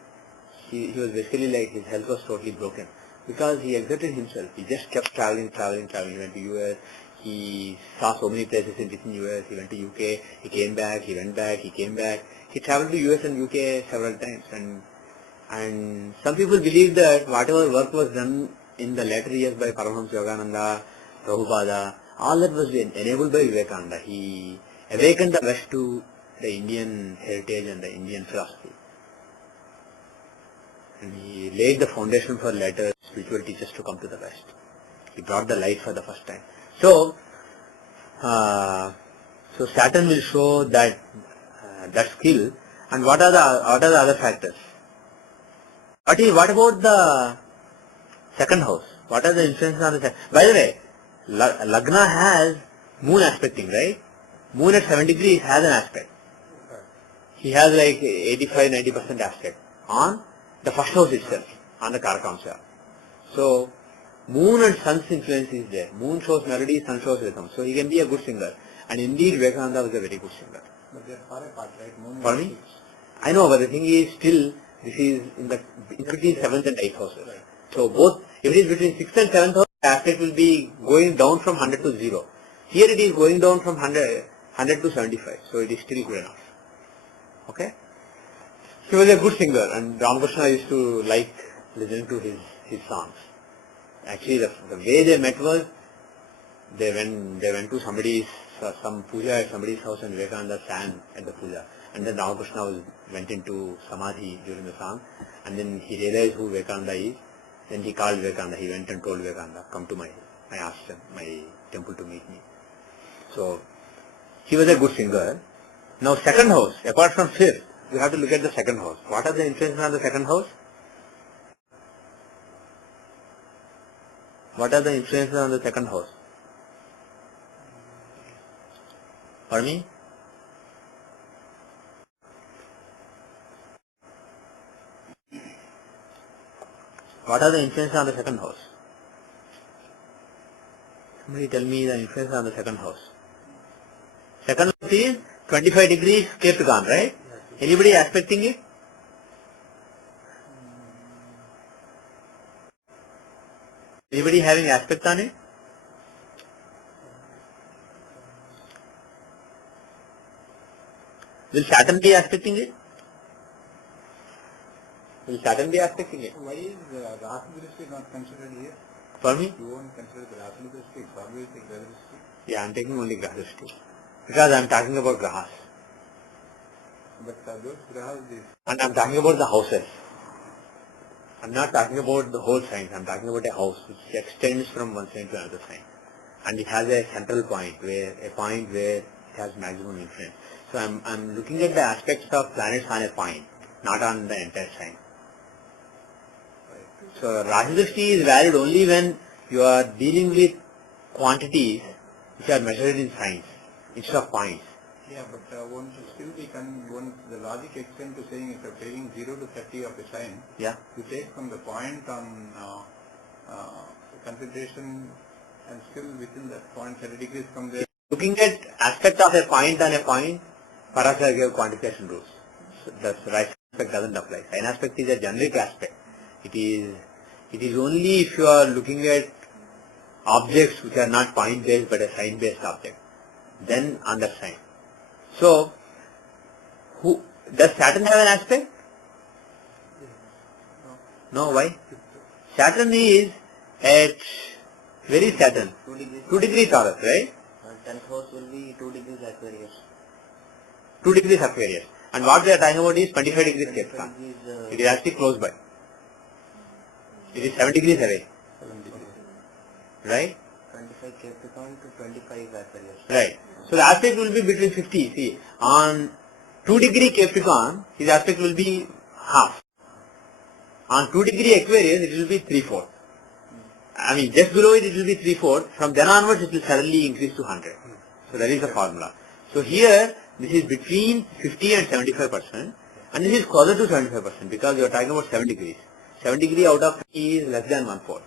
he was basically like his health was totally broken. Because he exerted himself. He just kept traveling. He went to US. He saw so many places in US. He went to UK. He came back. He went back. He came back. He traveled to US and UK several times. And some people believe that whatever work was done in the later years by Paramahamsa Yogananda, Prabhupada, all that was enabled by Vivekananda. He awakened the West to the Indian heritage and the Indian philosophy. And he laid the foundation for later spiritual teachers to come to the West. He brought the light for the first time. So Saturn will show that skill. And what are the other factors? What about the second house? What are the influences on the second? By the way, Lagna has moon aspecting, right? Moon at 7 degrees has an aspect. He has like 85-90% aspect on the first house itself, on the Karakamsa. So, moon and sun's influence is there. Moon shows melody, sun shows rhythm. So he can be a good singer. And indeed, Vivekananda was a very good singer. But they are far apart, right? Moon For me? I know, but the thing is still, this is in between 7th and 8th houses. Right. So both, if it is between 6th and 7th house, the aspect will be going down from 100 to 0. Here it is going down from 100 to 75. So it is still good enough. Okay? He was a good singer, and Ramakrishna used to like listening to his songs. Actually, the way they met was, they went to some puja at somebody's house, and Vivekananda sang at the puja. And then Ramakrishna went into samadhi during the song, and then he realized who Vivekananda is. Then he called Vivekananda. He went and told Vivekananda, come to my ashram, my temple to meet me. So, he was a good singer. Now, second house, apart from 5th, you have to look at the second house. What are the influences on the second house? What are the influences on the second house? Pardon me? What are the influences on the second house? Somebody tell me the influence on the second house. Second house is 25 degrees Capricorn, right? Anybody aspecting it? Anybody having aspect on it? Will Saturn be aspecting it? Will Saturn be aspecting it? Why is Rahu Drishti not considered here? For me? You won't consider the Rahu Drishti, always take Rahu Drishti. Yeah, I am taking only Graha Drishti. Because I am talking about Grahas. But those Grahas, And I am talking about the houses. I am not talking about the whole sign. I am talking about a house which extends from one sign to another sign. And it has a central point where it has maximum influence. So I am looking at the aspects of planets on a point, not on the entire sign. So Rahu Drishti is valid only when you are dealing with quantities which are measured in signs instead of points. Yeah, but one should still be the logic extends to saying if you're taking 0 to 30 of a sign, Yeah. you take from the point on consideration and still within that point 30 degrees from there. Looking at aspect of a point on a point, Parasar gave quantification rules. So the right aspect doesn't apply. Sign aspect is a generic aspect. It is only if you are looking at objects which are not point based but a sign based object, then on that sign. So, does Saturn have an aspect? No, why? Saturn is at very Saturn, 2 degrees Taurus, right? 10th house will be 2 degrees Aquarius. 2 degrees Aquarius. And what we are talking about is 25 degrees 25 Capricorn. degrees, It is actually close by. It is 7 degrees away, 7 degrees. right? 25 Capricorn to 25 Aquarius. Right. So the aspect will be between 50. See, on 2 degree Capricorn, his aspect will be half. On 2 degree Aquarius, it will be 3/4. I mean, just below it, it will be 3/4. From then onwards, it will suddenly increase to 100. So that is the formula. So here, this is between 50 and 75%, and this is closer to 75% because you are talking about 7 degrees. 7 degree out of 50 is less than 1/4.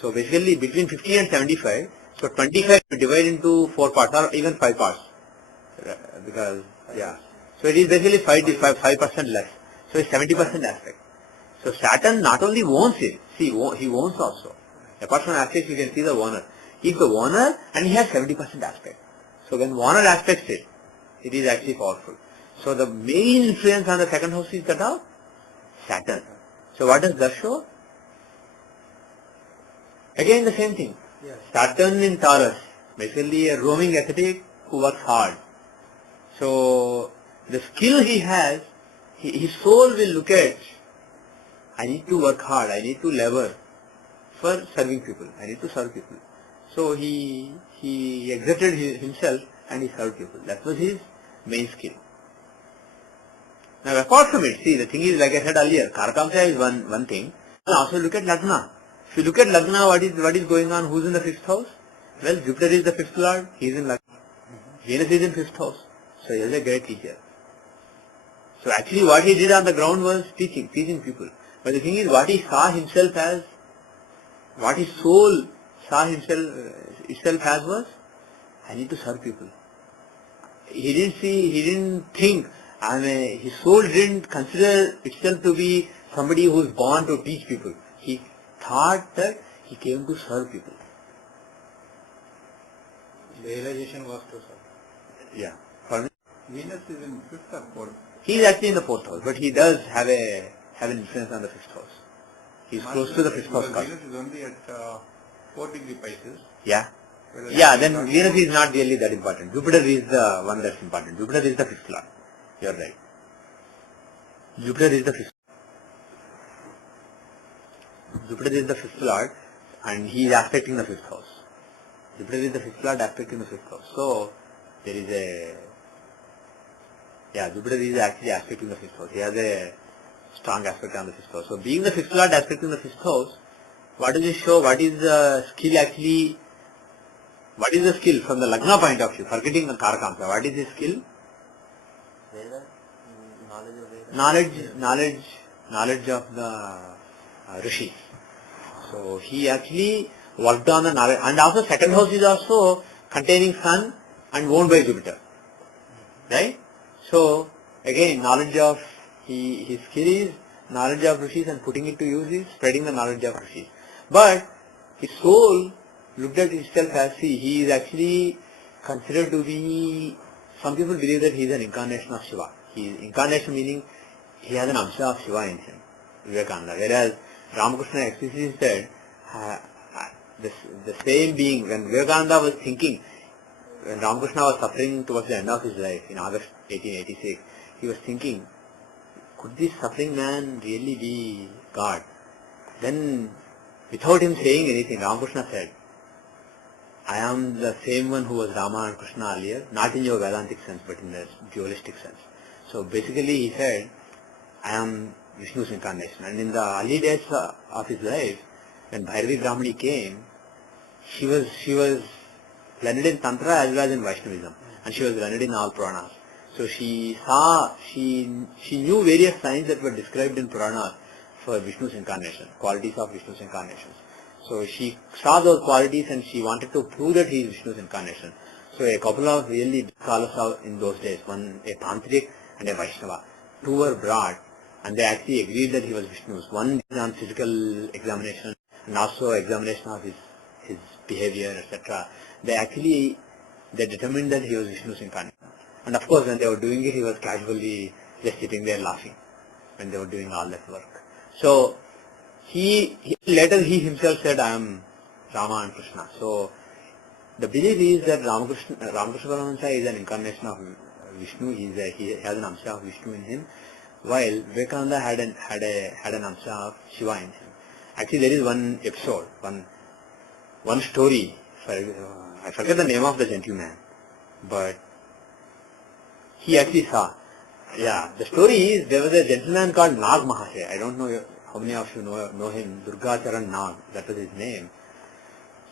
So basically, between 50 and 75, so 25 we divide into 4 parts or even 5 parts. Because, yeah. So it is basically 5% less. So it's 70% aspect. So Saturn not only owns it, see, he owns also. Apart from aspects, you can see the owner. He is the owner and he has 70% aspect. So when owner aspects it, it is actually powerful. So the main influence on the second house is that of Saturn. So what does that show? Again the same thing. Saturn in Taurus, basically a roaming ascetic who works hard. So the skill he has, his soul will look at, I need to work hard, I need to labor for serving people, I need to serve people. So he exerted himself and he served people. That was his main skill. Now apart from it, see, the thing is, like I said earlier, Karakamsa is one thing. Also look at Lagna. If you look at Lagna, what is going on? Who's in the 5th house? Well, Jupiter is the 5th lord, he is in Lagna. Venus is in 5th house. So he is a great teacher. So actually what he did on the ground was teaching people. But the thing is, what he saw himself as, what his soul saw itself as was, I need to serve people. He didn't think, his soul didn't consider itself to be somebody who is born to teach people. He thought that he came to serve people. The realization was to serve. Yeah. For me, Venus is in 5th or 4th? he is actually in the 4th house, but he does have an influence on the 5th house. He is close to the 5th house. Because Venus is only at 4 degree Pisces. Yeah. Yeah, then Venus is not really that important. Jupiter is the one that's important. Jupiter is the 5th lord. You are right. Jupiter is the 5th. Jupiter is the 5th lord and he is aspecting the 5th house. Jupiter is the 5th lord aspecting the 5th house. So, there is Jupiter is actually aspecting the 5th house. He has a strong aspect on the 5th house. So, being the 5th lord aspecting the 5th house, what does it show? What is the skill actually? What is the skill from the Lagna point of view? Forgetting the Karakamsa, what is his skill? Veda, knowledge of Veda. Knowledge of the Rishis. So he actually worked on the knowledge, and also second house is also containing Sun and owned by Jupiter. Right? So again, knowledge of, his skill is knowledge of Rishis and putting it to use is spreading the knowledge of Rishis. But his soul looked at himself as, he is actually considered to be, some people believe that he is an incarnation of Shiva. He is incarnation meaning he has an amsha of Shiva in him, Vivekananda. Whereas Ramakrishna explicitly said, the same being, when Vivekananda was thinking, when Ramakrishna was suffering towards the end of his life in August 1886, he was thinking, could this suffering man really be God? Then, without him saying anything, Ramakrishna said, I am the same one who was Rama and Krishna earlier, not in your Vedantic sense, but in the dualistic sense. So basically he said, I am Vishnu's incarnation. And in the early days of his life, when Bhairavi Brahmani came, she was learned in Tantra as well as in Vaishnavism, and she was learned in all Puranas. So she knew various signs that were described in Puranas for Vishnu's incarnation, qualities of Vishnu's incarnations. So she saw those qualities and she wanted to prove that he is Vishnu's incarnation. So a couple of really big scholars in those days, one a Tantric and a Vaishnava, two were brought and they actually agreed that he was Vishnu's. One is on physical examination and also examination of his behavior, etc. They determined that he was Vishnu's incarnation. And of course, when they were doing it, he was casually just sitting there laughing when they were doing all that work. So later he himself said, I am Rama and Krishna. So the belief is that Ramakrishna Paramahansa is an incarnation of Vishnu. He has an amsha of Vishnu in him, while Vivekananda had an amsha of Shiva in him. Actually, there is one episode, one story. I forget the name of the gentleman, but he actually saw. Yeah, the story is there was a gentleman called Nag Mahasaya. I don't know how many of you know him. Durga Charan Nag, that was his name.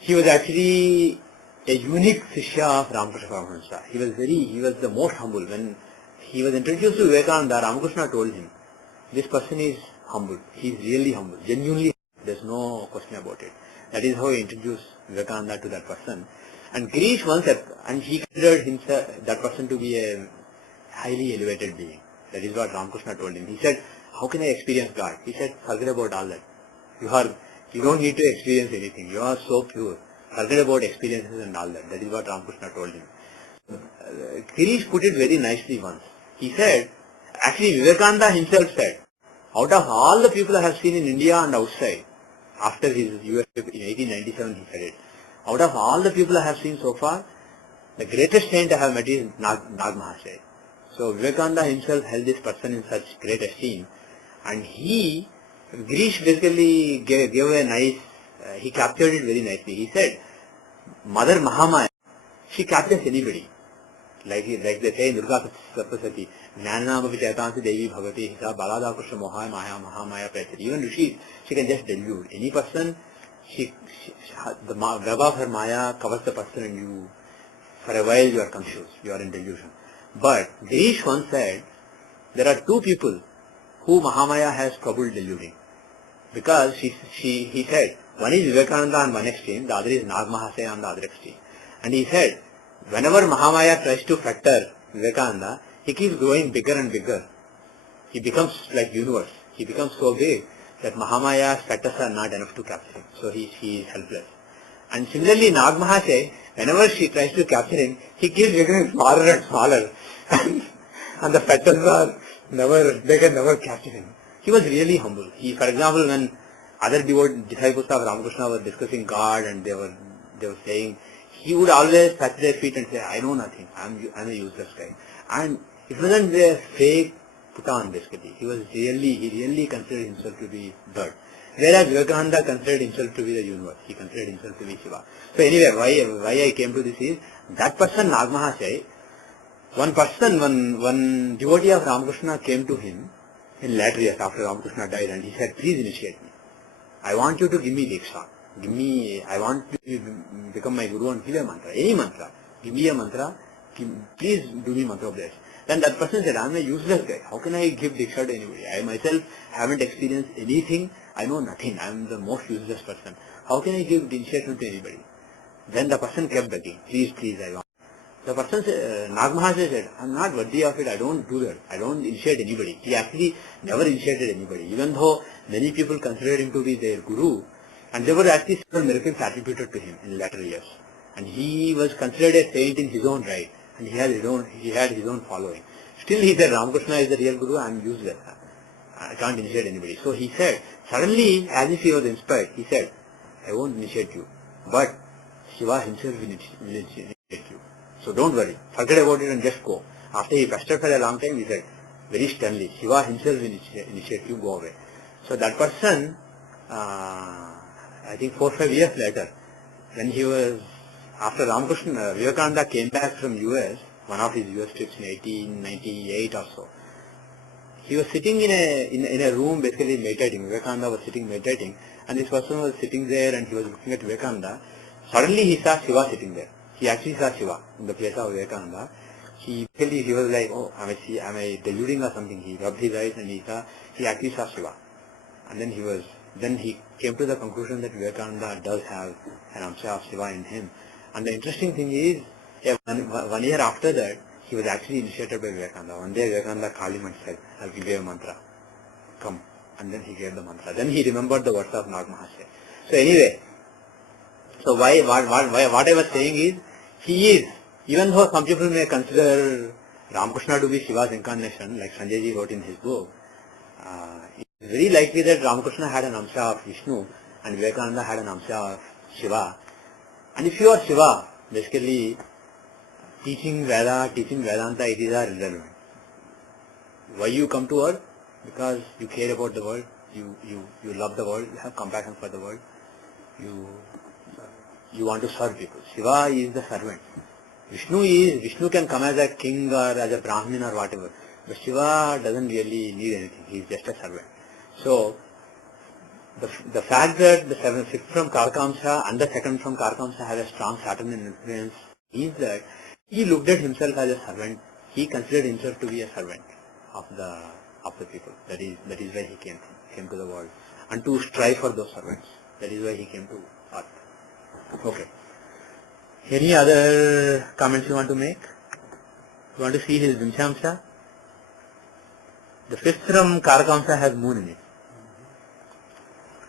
He was actually a unique Shishya of Ramakrishna Paramahansa. He was the most humble. When he was introduced to Vivekananda, Ramakrishna told him, this person is humble. He is really humble, genuinely. There's no question about it. That is how he introduced Vivekananda to that person. And Girish once said, and he considered that person to be a highly elevated being. That is what Ramakrishna told him. He said, how can I experience God? He said, forget about all that. You don't need to experience anything. You are so pure. Forget about experiences and all that. That is what Ramakrishna told him. Girish put it very nicely once. He said, actually Vivekananda himself said, out of all the people I have seen in India and outside, after his US trip in 1897 he said it, out of all the people I have seen so far, the greatest saint I have met is Nag Mahasaya. So Vivekananda himself held this person in such great esteem, and Girish basically gave a nice, he captured it very nicely. He said, Mother Mahamaya, she captures anybody. Like they say in Durga Sapasati, Jnanama Vichaitansi Devi Bhagavati, Hisa Balada Krishna Mohaya Maya Mahamaya Prasati. Even Rishi, she can just delude. Any person, the web of her Maya covers the person and you, for a while you are confused, you are in delusion. But Girish once said, there are two people who Mahamaya has trouble deluding. Because he said, one is Vivekananda on one extreme, the other is Nag Mahasaya on the other extreme. And he said, whenever Mahamaya tries to fetter Vivekananda, he keeps growing bigger and bigger. He becomes like universe. He becomes so big that Mahamaya's fetters are not enough to capture him. So he is helpless. And similarly, Nag Mahasaya, whenever she tries to capture him, he keeps becoming smaller and smaller. And the fetters they can never capture him. He was really humble. For example, when other disciples of Ramakrishna were discussing God and they were saying, he would always touch their feet and say, I know nothing, I'm a useless guy. And it wasn't a fake put on basically. He really considered himself to be dirt. Whereas Vivekananda considered himself to be the universe. He considered himself to be Shiva. So anyway, why I came to this is, that person Nag Mahasaya, one devotee of Ramakrishna came to him in later years after Ramakrishna died and he said, please initiate me. I want you to give me Diksha. I want you to become my guru and give a mantra, any mantra. Give me a mantra, please do me mantra bless. Then that person said, I am a useless guy. How can I give Diksha to anybody? I myself haven't experienced anything. I know nothing. I am the most useless person. How can I give initiation to anybody? Then the person kept begging, please, I want. The person said, Nag Mahasaya said, I am not worthy of it. I don't do that. I don't initiate anybody. He actually never initiated anybody. Even though many people considered him to be their guru, and there were actually several miracles attributed to him in later years. And he was considered a saint in his own right. And he had his own following. Still he said, Ramakrishna is the real guru, I am useless. I can't initiate anybody. So he said, suddenly, as if he was inspired, he said, I won't initiate you, but Shiva himself will initiate you. So don't worry, forget about it and just go. After he pestered for a long time, he said, very sternly, Shiva himself will initiate you, go away. So that person, I think 4 or 5 years later, when he was, after Ramakrishna, Vivekananda came back from US, one of his US trips in 1898 or so, he was sitting in a room basically meditating. Vivekananda was sitting meditating and this person was sitting there and he was looking at Vivekananda. Suddenly he saw Shiva sitting there. He actually saw Shiva in the place of Vivekananda. He was like, oh, am I deluding or something? He rubbed his eyes and he actually saw Shiva. And then he came to the conclusion that Vivekananda does have an amsha of Shiva in him. And the interesting thing is, one year after that, he was actually initiated by Vivekananda. One day Vivekananda called him and said, I'll give you a mantra. Come. And then he gave the mantra. Then he remembered the words of Nag Mahasaya. So anyway, so what I was saying is, he is, even though some people may consider Ramakrishna to be Shiva's incarnation, like Sanjay ji wrote in his book, it's very likely that Ramakrishna had an amsha of Vishnu and Vivekananda had an amsha of Shiva. And if you are Shiva, basically teaching Veda, teaching Vedanta, it is irrelevant. Why you come to earth? Because you care about the world, you love the world, you have compassion for the world, you want to serve people. Shiva is the servant. Vishnu can come as a king or as a Brahmin or whatever, but Shiva doesn't really need anything, he is just a servant. So, the fact that the sixth from Karkamsa and the second from Karkamsa has a strong Saturnian influence means that he looked at himself as a servant, he considered himself to be a servant of the people. That is why he came to the world. And to strive for those servants. That is why he came to earth. Okay. Any other comments you want to make? You want to see his Vimshamsa? The fifth from Karakamsa has moon in it.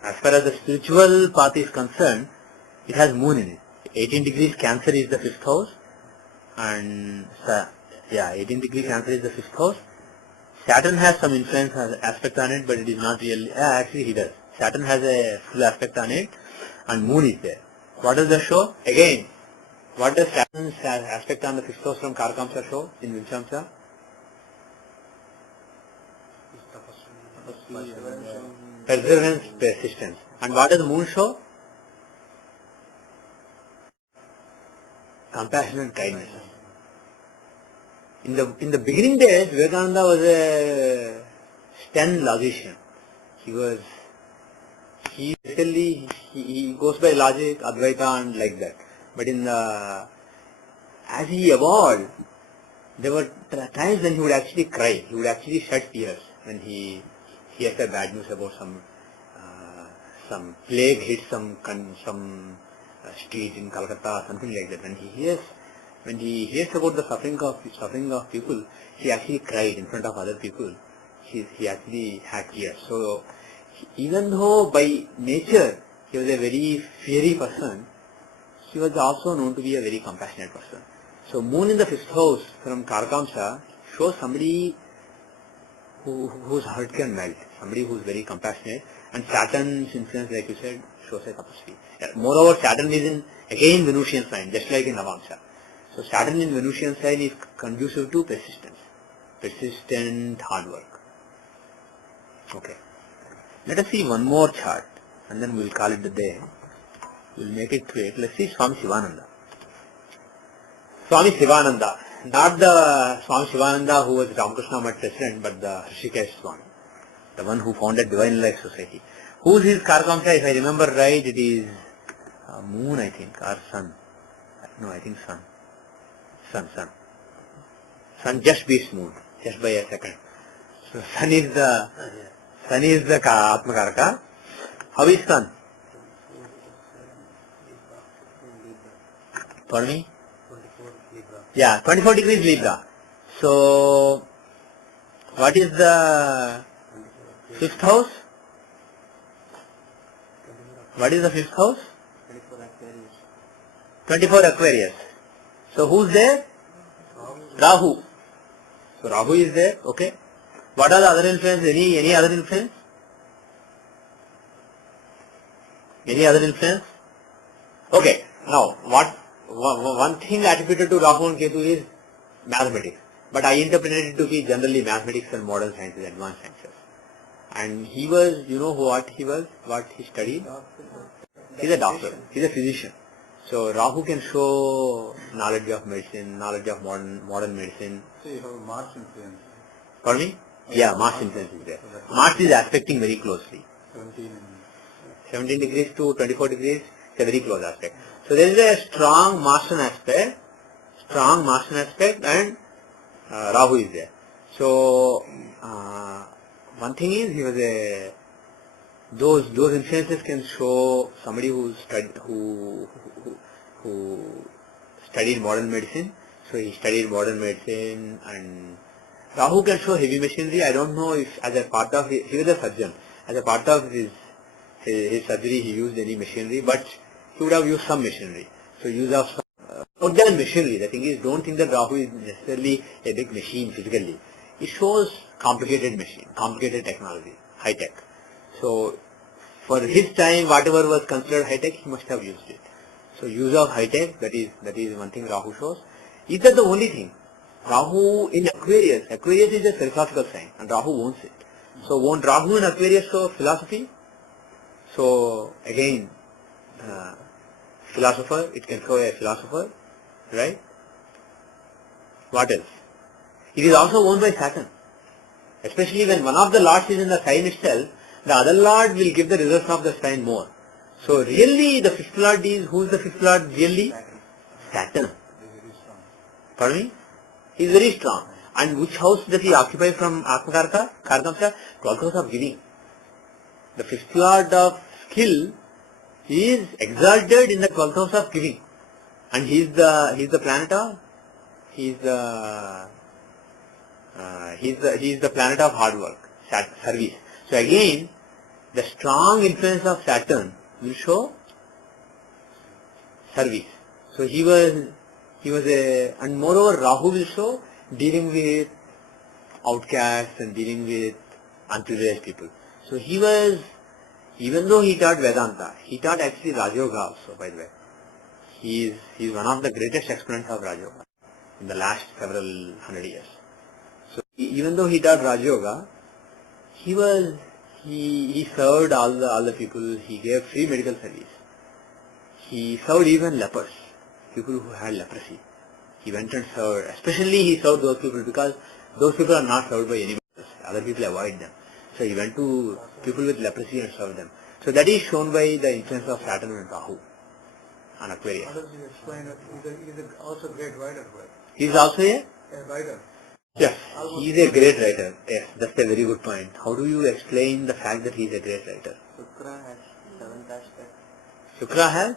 As far as the spiritual path is concerned, it has moon in it. 18 degrees Cancer is the fifth house. And 18 degrees Cancer is the fifth house. Saturn has some influence aspect on it, but it is not really, actually he does. Saturn has a full aspect on it and moon is there. What does the show? Again, what does Saturn's aspect on the fifth house from Karakamsa show in Vimshamsa? Perseverance, persistence. And what does the moon show? Compassion and kindness. In the beginning days, Vivekananda was a stern logician. He goes by logic, Advaita and like that. But as he evolved, there were times when he would actually cry. He would actually shed tears when he hears the bad news about some plague hit some street in Calcutta, something like that. When he hears about the suffering of people, he actually cried in front of other people. He actually had tears. So even though by nature he was a very fiery person, he was also known to be a very compassionate person. So moon in the fifth house from Karakamsa shows somebody whose heart can melt, somebody who is very compassionate, and Saturn's influence, like you said, shows a capacity. Moreover, Saturn is in again Venusian sign, just like in Navamsa. So Saturn in Venusian sign is conducive to persistence, persistent hard work. Okay. Let us see one more chart and then we will call it the day. We will make it quick. Let's see Swami Shivananda. Swami Shivananda, not the Swami Shivananda who was Ramakrishna Math president, but the Hrishikesh Swami, the one who founded Divine Life Society. Who is his Karakamsa? If I remember right, it is moon, I think, or sun. No, I think sun. Sun just beats moon, just by a second. So sun is the Atmakaraka. How is sun? Pardon me? 24 degrees Libra. So what is the fifth house? What is the fifth house? 24 Aquarius. So who's there? Rahu. So Rahu is there, okay. What are the other influences? Any other influence? Any other influence? Okay, now one thing attributed to Rahu and Ketu is mathematics. But I interpreted it to be generally mathematics and modern sciences, advanced sciences. And he was, you know what he studied? He's a doctor, he's a physician. So Rahu can show knowledge of medicine, knowledge of modern medicine. So you have Mars influence. Pardon me? Yeah, Mars influence is there. Mars is aspecting very closely. 17 degrees to 24 degrees, it's a very close aspect. So there is a strong Martian aspect, and Rahu is there. So one thing is he was a those influences can show somebody who studied modern medicine. So he studied modern medicine, and Rahu can show heavy machinery. I don't know if as a part of he was a surgeon. As a part of his surgery he used any machinery, but he would have used some machinery. So use of more than machinery. The thing is, don't think that Rahu is necessarily a big machine physically. It shows complicated machine, complicated technology, high tech. So for his time, whatever was considered high tech, he must have used it. So use of high tech, that is one thing Rahu shows. Is that the only thing? Rahu in Aquarius is a philosophical sign, and Rahu owns it. So won't Rahu in Aquarius show philosophy? So again, philosopher, it can show a philosopher, right? What else? It is also owned by Saturn. Especially when one of the lords is in the sign itself, the other lord will give the results of the sign more. So really the fifth lord is, who is the fifth lord really? Saturn. Pardon me? He is very strong. And which house does he occupy from Atmakarka? Karkamsha? 12th house of giving. The fifth lord of skill is exalted in the 12th house of giving. And he is the planet of, he is the planet of hard work, service. So again, the strong influence of Saturn will show service. So he was and moreover Rahu will show dealing with outcasts and dealing with unprivileged people. So he was, even though he taught Vedanta, he taught actually Raj Yoga also, by the way. He is one of the greatest exponents of Raj Yoga in the last several hundred years. So even though he taught Raj Yoga, he served all the people. He gave free medical service. He served even lepers, people who had leprosy. He went and served, especially he served those people because those people are not served by anybody else. Other people avoid them. So he went to people with leprosy and served them. So that is shown by the influence of Saturn and Rahu on Aquarius. How does he explain it? He's also a great writer, right? He is also a Writer. yes. He is a great writer. Yes, that's a very good point. How do you explain the fact that he is a great writer? Shukra has 7th aspect. Shukra has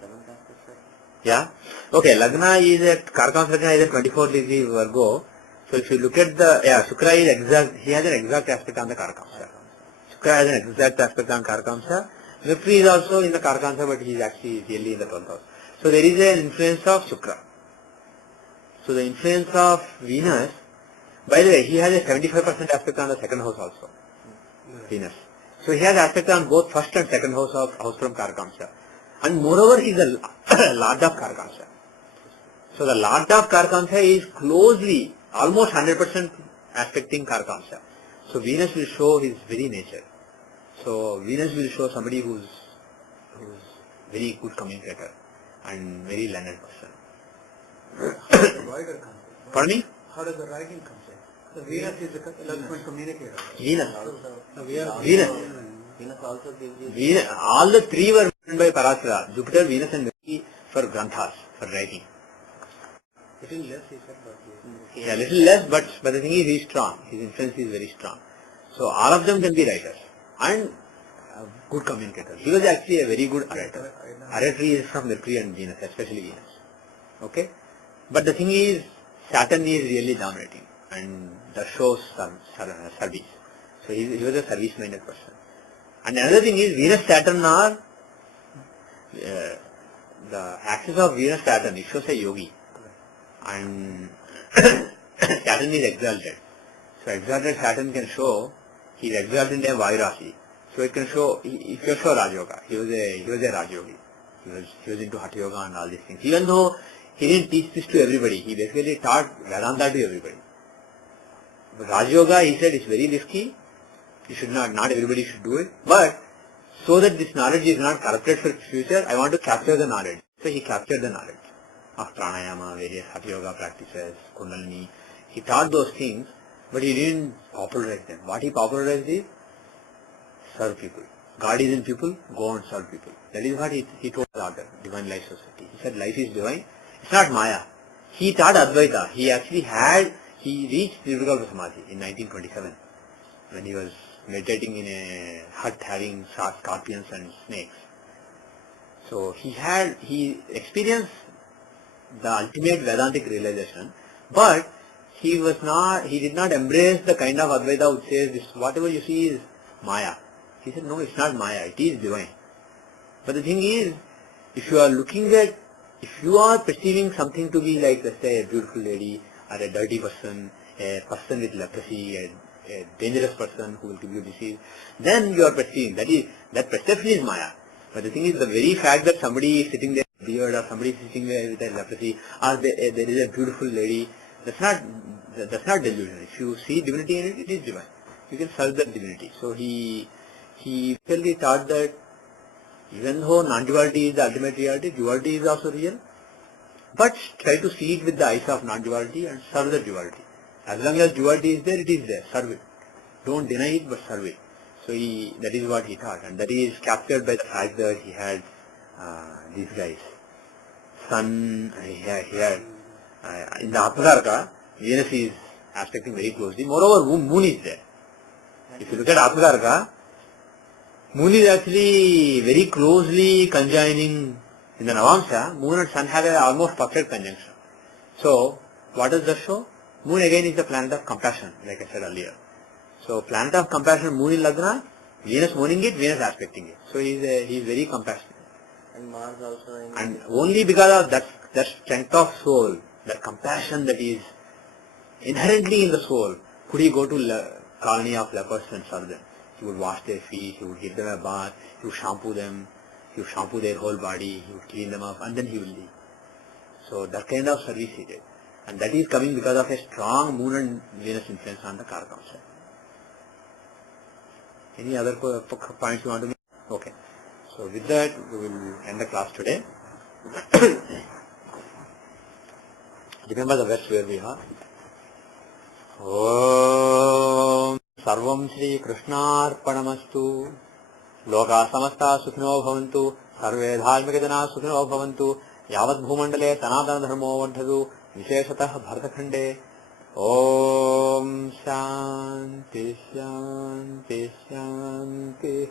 7th aspect. yeah. Okay, Lagna is at Karkamsa Lagna is at 24 degree Virgo. So if you look at the Shukra is exact. He has an exact aspect on the Karkamsa. Shukra has an exact aspect on Karkamsa. Mercury is also in the Karkamsa, but he is actually really in the 12th house. So there is an influence of Shukra. So the influence of Venus. By the way, he has a 75% aspect on the second house also. Venus. So he has aspect on both first and second house from Karkamsa. And moreover, he is the Lord of Karkamsa. So the Lord of Karkamsa is closely, almost 100% aspecting Karkamsa. So Venus will show his very nature. So Venus will show somebody who's very good communicator and very learned person. How does the writer come in? Pardon me? How does the writing come in? The Venus is the eloquent communicator. Venus. Venus also gives you... All the three were written by Parashara. Jupiter, Venus and Mercury for granthas, for writing. Little less, he said, but Yeah, little less, but the thing is, he is strong. His influence is very strong. So all of them can be writers and good communicators. He was actually a very good orator. Oratory is from Mercury and Venus, especially Venus. Okay? But the thing is, Saturn is really dominating and that shows some service. So he was a service-minded person. And another thing is, Venus-Saturn are, the axis of Venus-Saturn, it shows a yogi. And Saturn is exalted. So exalted Saturn can show, he is exalted in a Vairasi. So it can show, it can show Raj Yoga. He was a Raj Yogi. He was into Hatha Yoga and all these things. Even though he didn't teach this to everybody, he basically taught Vedanta to everybody. But Raj Yoga, he said, is very risky. You should not everybody should do it. But so that this knowledge is not corrupted for future, I want to capture the knowledge. So he captured the knowledge of pranayama, various Hatha Yoga practices, Kundalini. He taught those things, but he didn't popularize them. What he popularized is serve people. God is in people, go and serve people. That is what he told the order, Divine Life Society. He said life is divine, it's not Maya. He taught Advaita. He actually he reached Nirvikalpa Samadhi in 1927 when he was meditating in a hut having scorpions and snakes. So he experienced the ultimate Vedantic realization, but he did not embrace the kind of Advaita which says this, whatever you see is Maya. He said, no, it's not Maya, it is divine. But the thing is, if you are perceiving something to be like, let's say, a beautiful lady, or a dirty person, a person with leprosy, a dangerous person who will give you disease, then you are perceiving. That perception is Maya. But the thing is, the very fact that somebody is sitting there with a beard, or somebody is sitting there with a leprosy, or there is a beautiful lady, that's not delusion. If you see divinity in it, it is divine. You can serve that divinity. So he really taught that even though non-duality is the ultimate reality, duality is also real, but try to see it with the eyes of non-duality and serve the duality. As long as duality is there, it is there. Serve it. Don't deny it, but serve it. So that is what he taught, and that is captured by the fact that he had these guys. Sun, he had in the Atmakarka, Venus is aspecting very closely. Moreover, moon is there. If you look at Atmakarka, moon is actually very closely conjoining in the Navamsha. Moon and sun have an almost perfect conjunction. So, what does that show? Moon again is the planet of compassion, like I said earlier. So, planet of compassion, moon in Lagna, Venus mooning it, Venus aspecting it. So, he is very compassionate. And Mars also. And only because of that strength of soul, that compassion that is inherently in the soul, could he go to colony of lepers and serve them. He would wash their feet, he would give them a bath, he would shampoo them, he would shampoo their whole body, he would clean them up, and then he will leave. So that kind of service he did. And that is coming because of a strong moon and Venus influence on the Karakamsa. Any other points you want to make? Okay. So with that, we will end the class today. Remember the verse where we are. Om Sarvam Shri Krishnarpanamastu. Loka samasta sukhino bhavantu. Sarve dharmika jana sukhino bhavantu. Yavat bhumandale sanatana dharmo vardhatu. Visheshatah bhartakhande. Om Shanti Shanti Shanti.